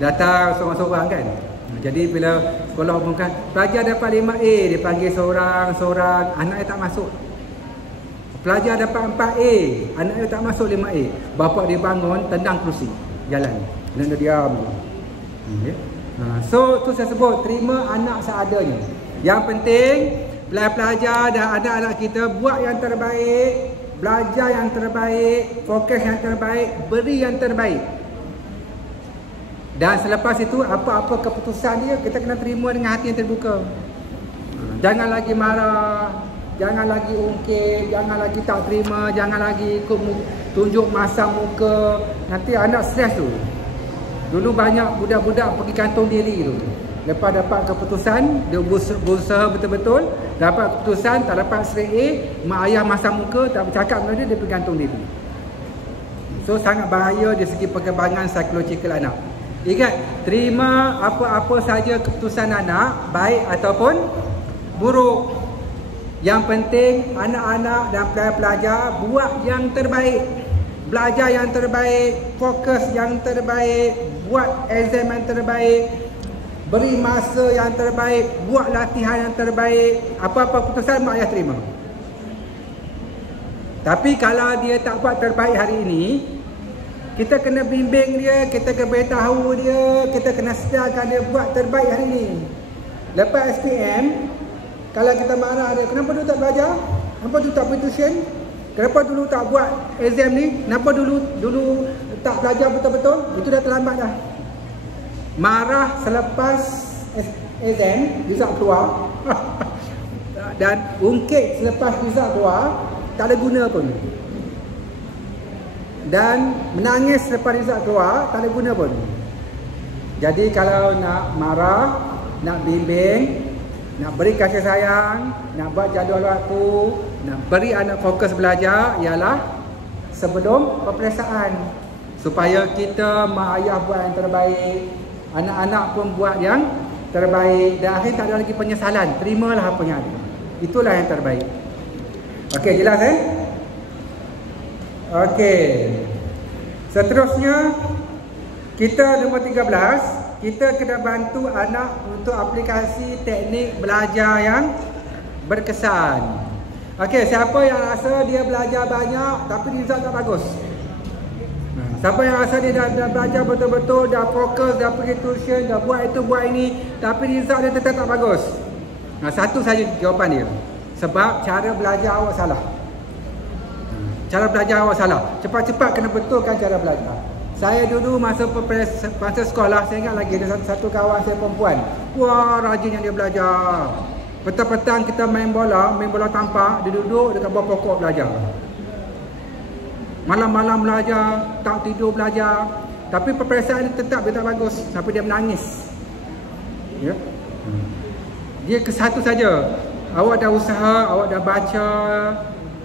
datang seorang-seorang kan. Jadi bila sekolah umumkan pelajar dapat 5A, dia panggil seorang-seorang, anaknya tak masuk. Pelajar dapat 4A, anaknya tak masuk 5A. Bapa dia bangun, tendang kerusi, jalan. Dan dia diam. Okay. So tu saya sebut, terima anak seadanya. Yang penting pelajar dan anak-anak kita buat yang terbaik, belajar yang terbaik, fokus yang terbaik, beri yang terbaik. Dan selepas itu, apa-apa keputusan dia, kita kena terima dengan hati yang terbuka. Jangan lagi marah, jangan lagi ungkit, jangan lagi tak terima, jangan lagi tunjuk masam muka. Nanti anak stres tu. Dulu banyak budak-budak pergi kantong diri tu. lepas dapat keputusan, dia berusaha betul-betul, dapat keputusan, tak dapat straight A, mak ayah masam muka, tak bercakap dengan dia bergantung diri. So sangat bahaya dari segi perkembangan psikologikal anak. Ingat, terima apa-apa saja keputusan anak, baik ataupun buruk. Yang penting anak-anak dan pelajar-pelajar buat yang terbaik. Belajar yang terbaik, fokus yang terbaik, buat exam yang terbaik, beri masa yang terbaik, buat latihan yang terbaik. Apa-apa keputusan mak ayah terima. Tapi kalau dia tak buat terbaik hari ini, kita kena bimbing dia, kita kena beritahu dia, kita kena sedarkan dia buat terbaik hari ini. Lepas SPM, kalau kita marah dia, kenapa dulu tak belajar? Kenapa dulu tak pergi tuition? Kenapa dulu tak buat exam ni? Kenapa dulu tak belajar betul-betul? Itu dah terlambat dah. Marah selepas exam, result keluar. Dan ungkit selepas result keluar, tak ada guna pun. Dan menangis selepas result keluar, tak ada guna pun. Jadi kalau nak marah, nak bimbing, nak beri kasih sayang, nak buat jadual waktu, nak beri anak fokus belajar, ialah sebelum peperiksaan. Supaya kita, mak ayah buat yang terbaik, anak-anak pun buat yang terbaik, dan akhirnya tak ada lagi penyesalan. Terimalah apa yang ada. Itulah yang terbaik. Okey, jelas Okey. Seterusnya, kita nombor 13, kita kena bantu anak untuk aplikasi teknik belajar yang berkesan. Okey, siapa yang rasa dia belajar banyak tapi result tak bagus? Siapa yang rasa dia dah belajar betul-betul, dah fokus, dah pergi tuition, dah buat itu, buat ini, tapi result dia tetap tak bagus? Satu saja jawapan dia. Sebab cara belajar awak salah. Cara belajar awak salah. Cepat-cepat kena betulkan cara belajar. Saya dulu masa sekolah, saya ingat lagi ada satu kawan saya perempuan. Wah, rajin yang dia belajar. Petang-petang kita main bola tampak, dia duduk dekat bawah pokok belajar. Malam-malam belajar, tak tidur belajar. Tapi peperiksaan dia tetap dia tak bagus. Sampai dia menangis. Ya. Dia ke satu saja. Awak dah usaha, awak dah baca,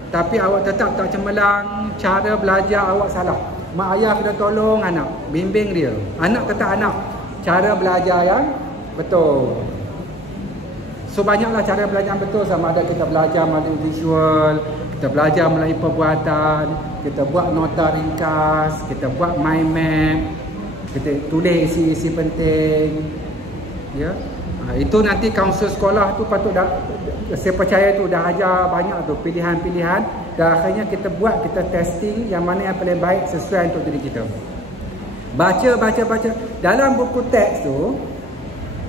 tapi awak tetap tak cemerlang. Cara belajar awak salah. Mak ayah kena tolong anak, bimbing dia. Anak tetap anak. Cara belajar yang betul. So banyaklah cara belajar yang betul. Sama ada kita belajar melalui visual, kita belajar melalui perbuatan, kita buat nota ringkas, kita buat mind map, kita tulis isi-isi penting. Ya. Itu nanti kaunselor sekolah tu patut dah, saya percaya tu dah ajar banyak tu pilihan-pilihan, dan akhirnya kita buat, kita testing yang mana yang paling baik sesuai untuk diri kita. Baca. Dalam buku teks tu,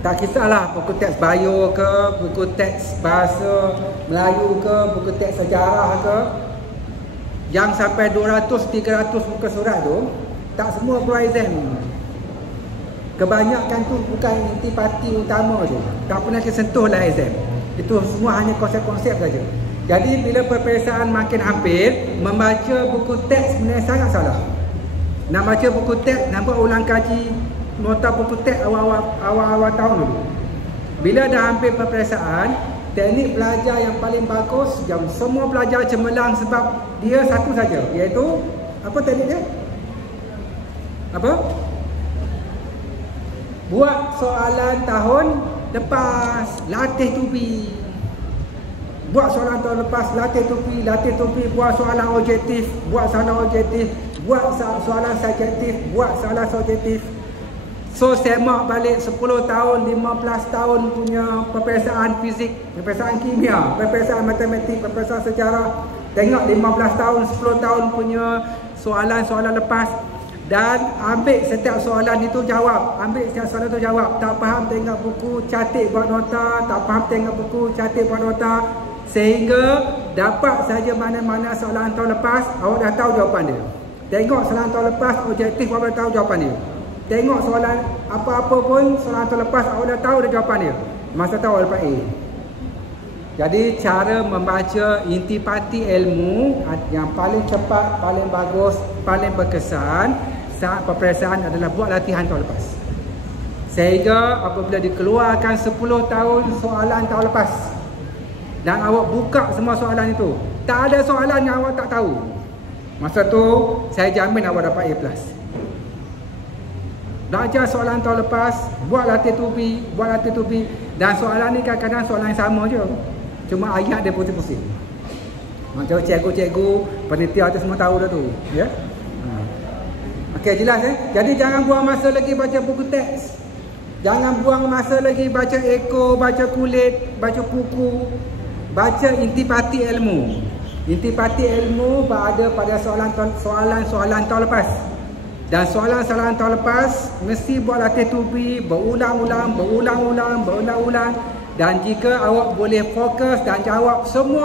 tak kisahlah buku teks bio ke, buku teks bahasa Melayu ke, buku teks sejarah ke, yang sampai 200-300 muka surat tu, tak semua keluar exam. Kebanyakan tu bukan intipati utama je. Tak pernah kesentuh lah exam. Itu semua hanya konsep-konsep saja. Jadi bila peperiksaan makin hampir, membaca buku teks sebenarnya sangat salah. Nak baca buku teks, nak buat ulang kaji nota buku teks awal-awal tahun dulu. Bila dah hampir peperiksaan, teknik belajar yang paling bagus, yang semua pelajar cemerlang sebab dia satu saja, iaitu apa teknik dia? Apa? Buat soalan tahun lepas, latih tupi. Buat soalan tahun lepas, latih tupi, buat soalan objektif, buat soalan subjektif, buat soalan subjektif. So semak balik 10 tahun, 15 tahun punya peperiksaan fizik, peperiksaan kimia, peperiksaan matematik, peperiksaan sejarah. Tengok 15 tahun, 10 tahun punya soalan-soalan lepas. Dan ambil setiap soalan itu jawab. Tak faham tengok buku, catat buat nota. Tak faham tengok buku, catat buat nota. Sehingga dapat saja mana-mana soalan tahun lepas, awak dah tahu jawapan dia. Tengok soalan tahun lepas, objektif awak dah tahu jawapan dia. Tengok soalan apa-apa pun, soalan tahun lepas awak dah tahu dah jawapan dia. Masa tahu awak dapat A. Jadi cara membaca intipati ilmu yang paling cepat, paling bagus, paling berkesan saat peperiksaan adalah buat latihan tahun lepas. Sehingga apabila dikeluarkan 10 tahun soalan tahun lepas dan awak buka semua soalan itu, tak ada soalan yang awak tak tahu, masa tu saya jamin awak dapat A+. Belajar soalan tahun lepas, buat latih tubi, dan soalan ni kadang-kadang soalan yang sama je, cuma ayat dia putih-putih. Macam cikgu-cikgu, penitia tu semua tahu dah tu, ya. Okey, jelas Jadi jangan buang masa lagi baca buku teks. Jangan buang masa lagi baca ekor, baca kulit, baca buku. Baca intipati ilmu. Intipati ilmu berada pada soalan-soalan tahun lepas. Dan soalan-soalan tahun lepas mesti buat latih tubi berulang-ulang. Dan jika awak boleh fokus dan jawab semua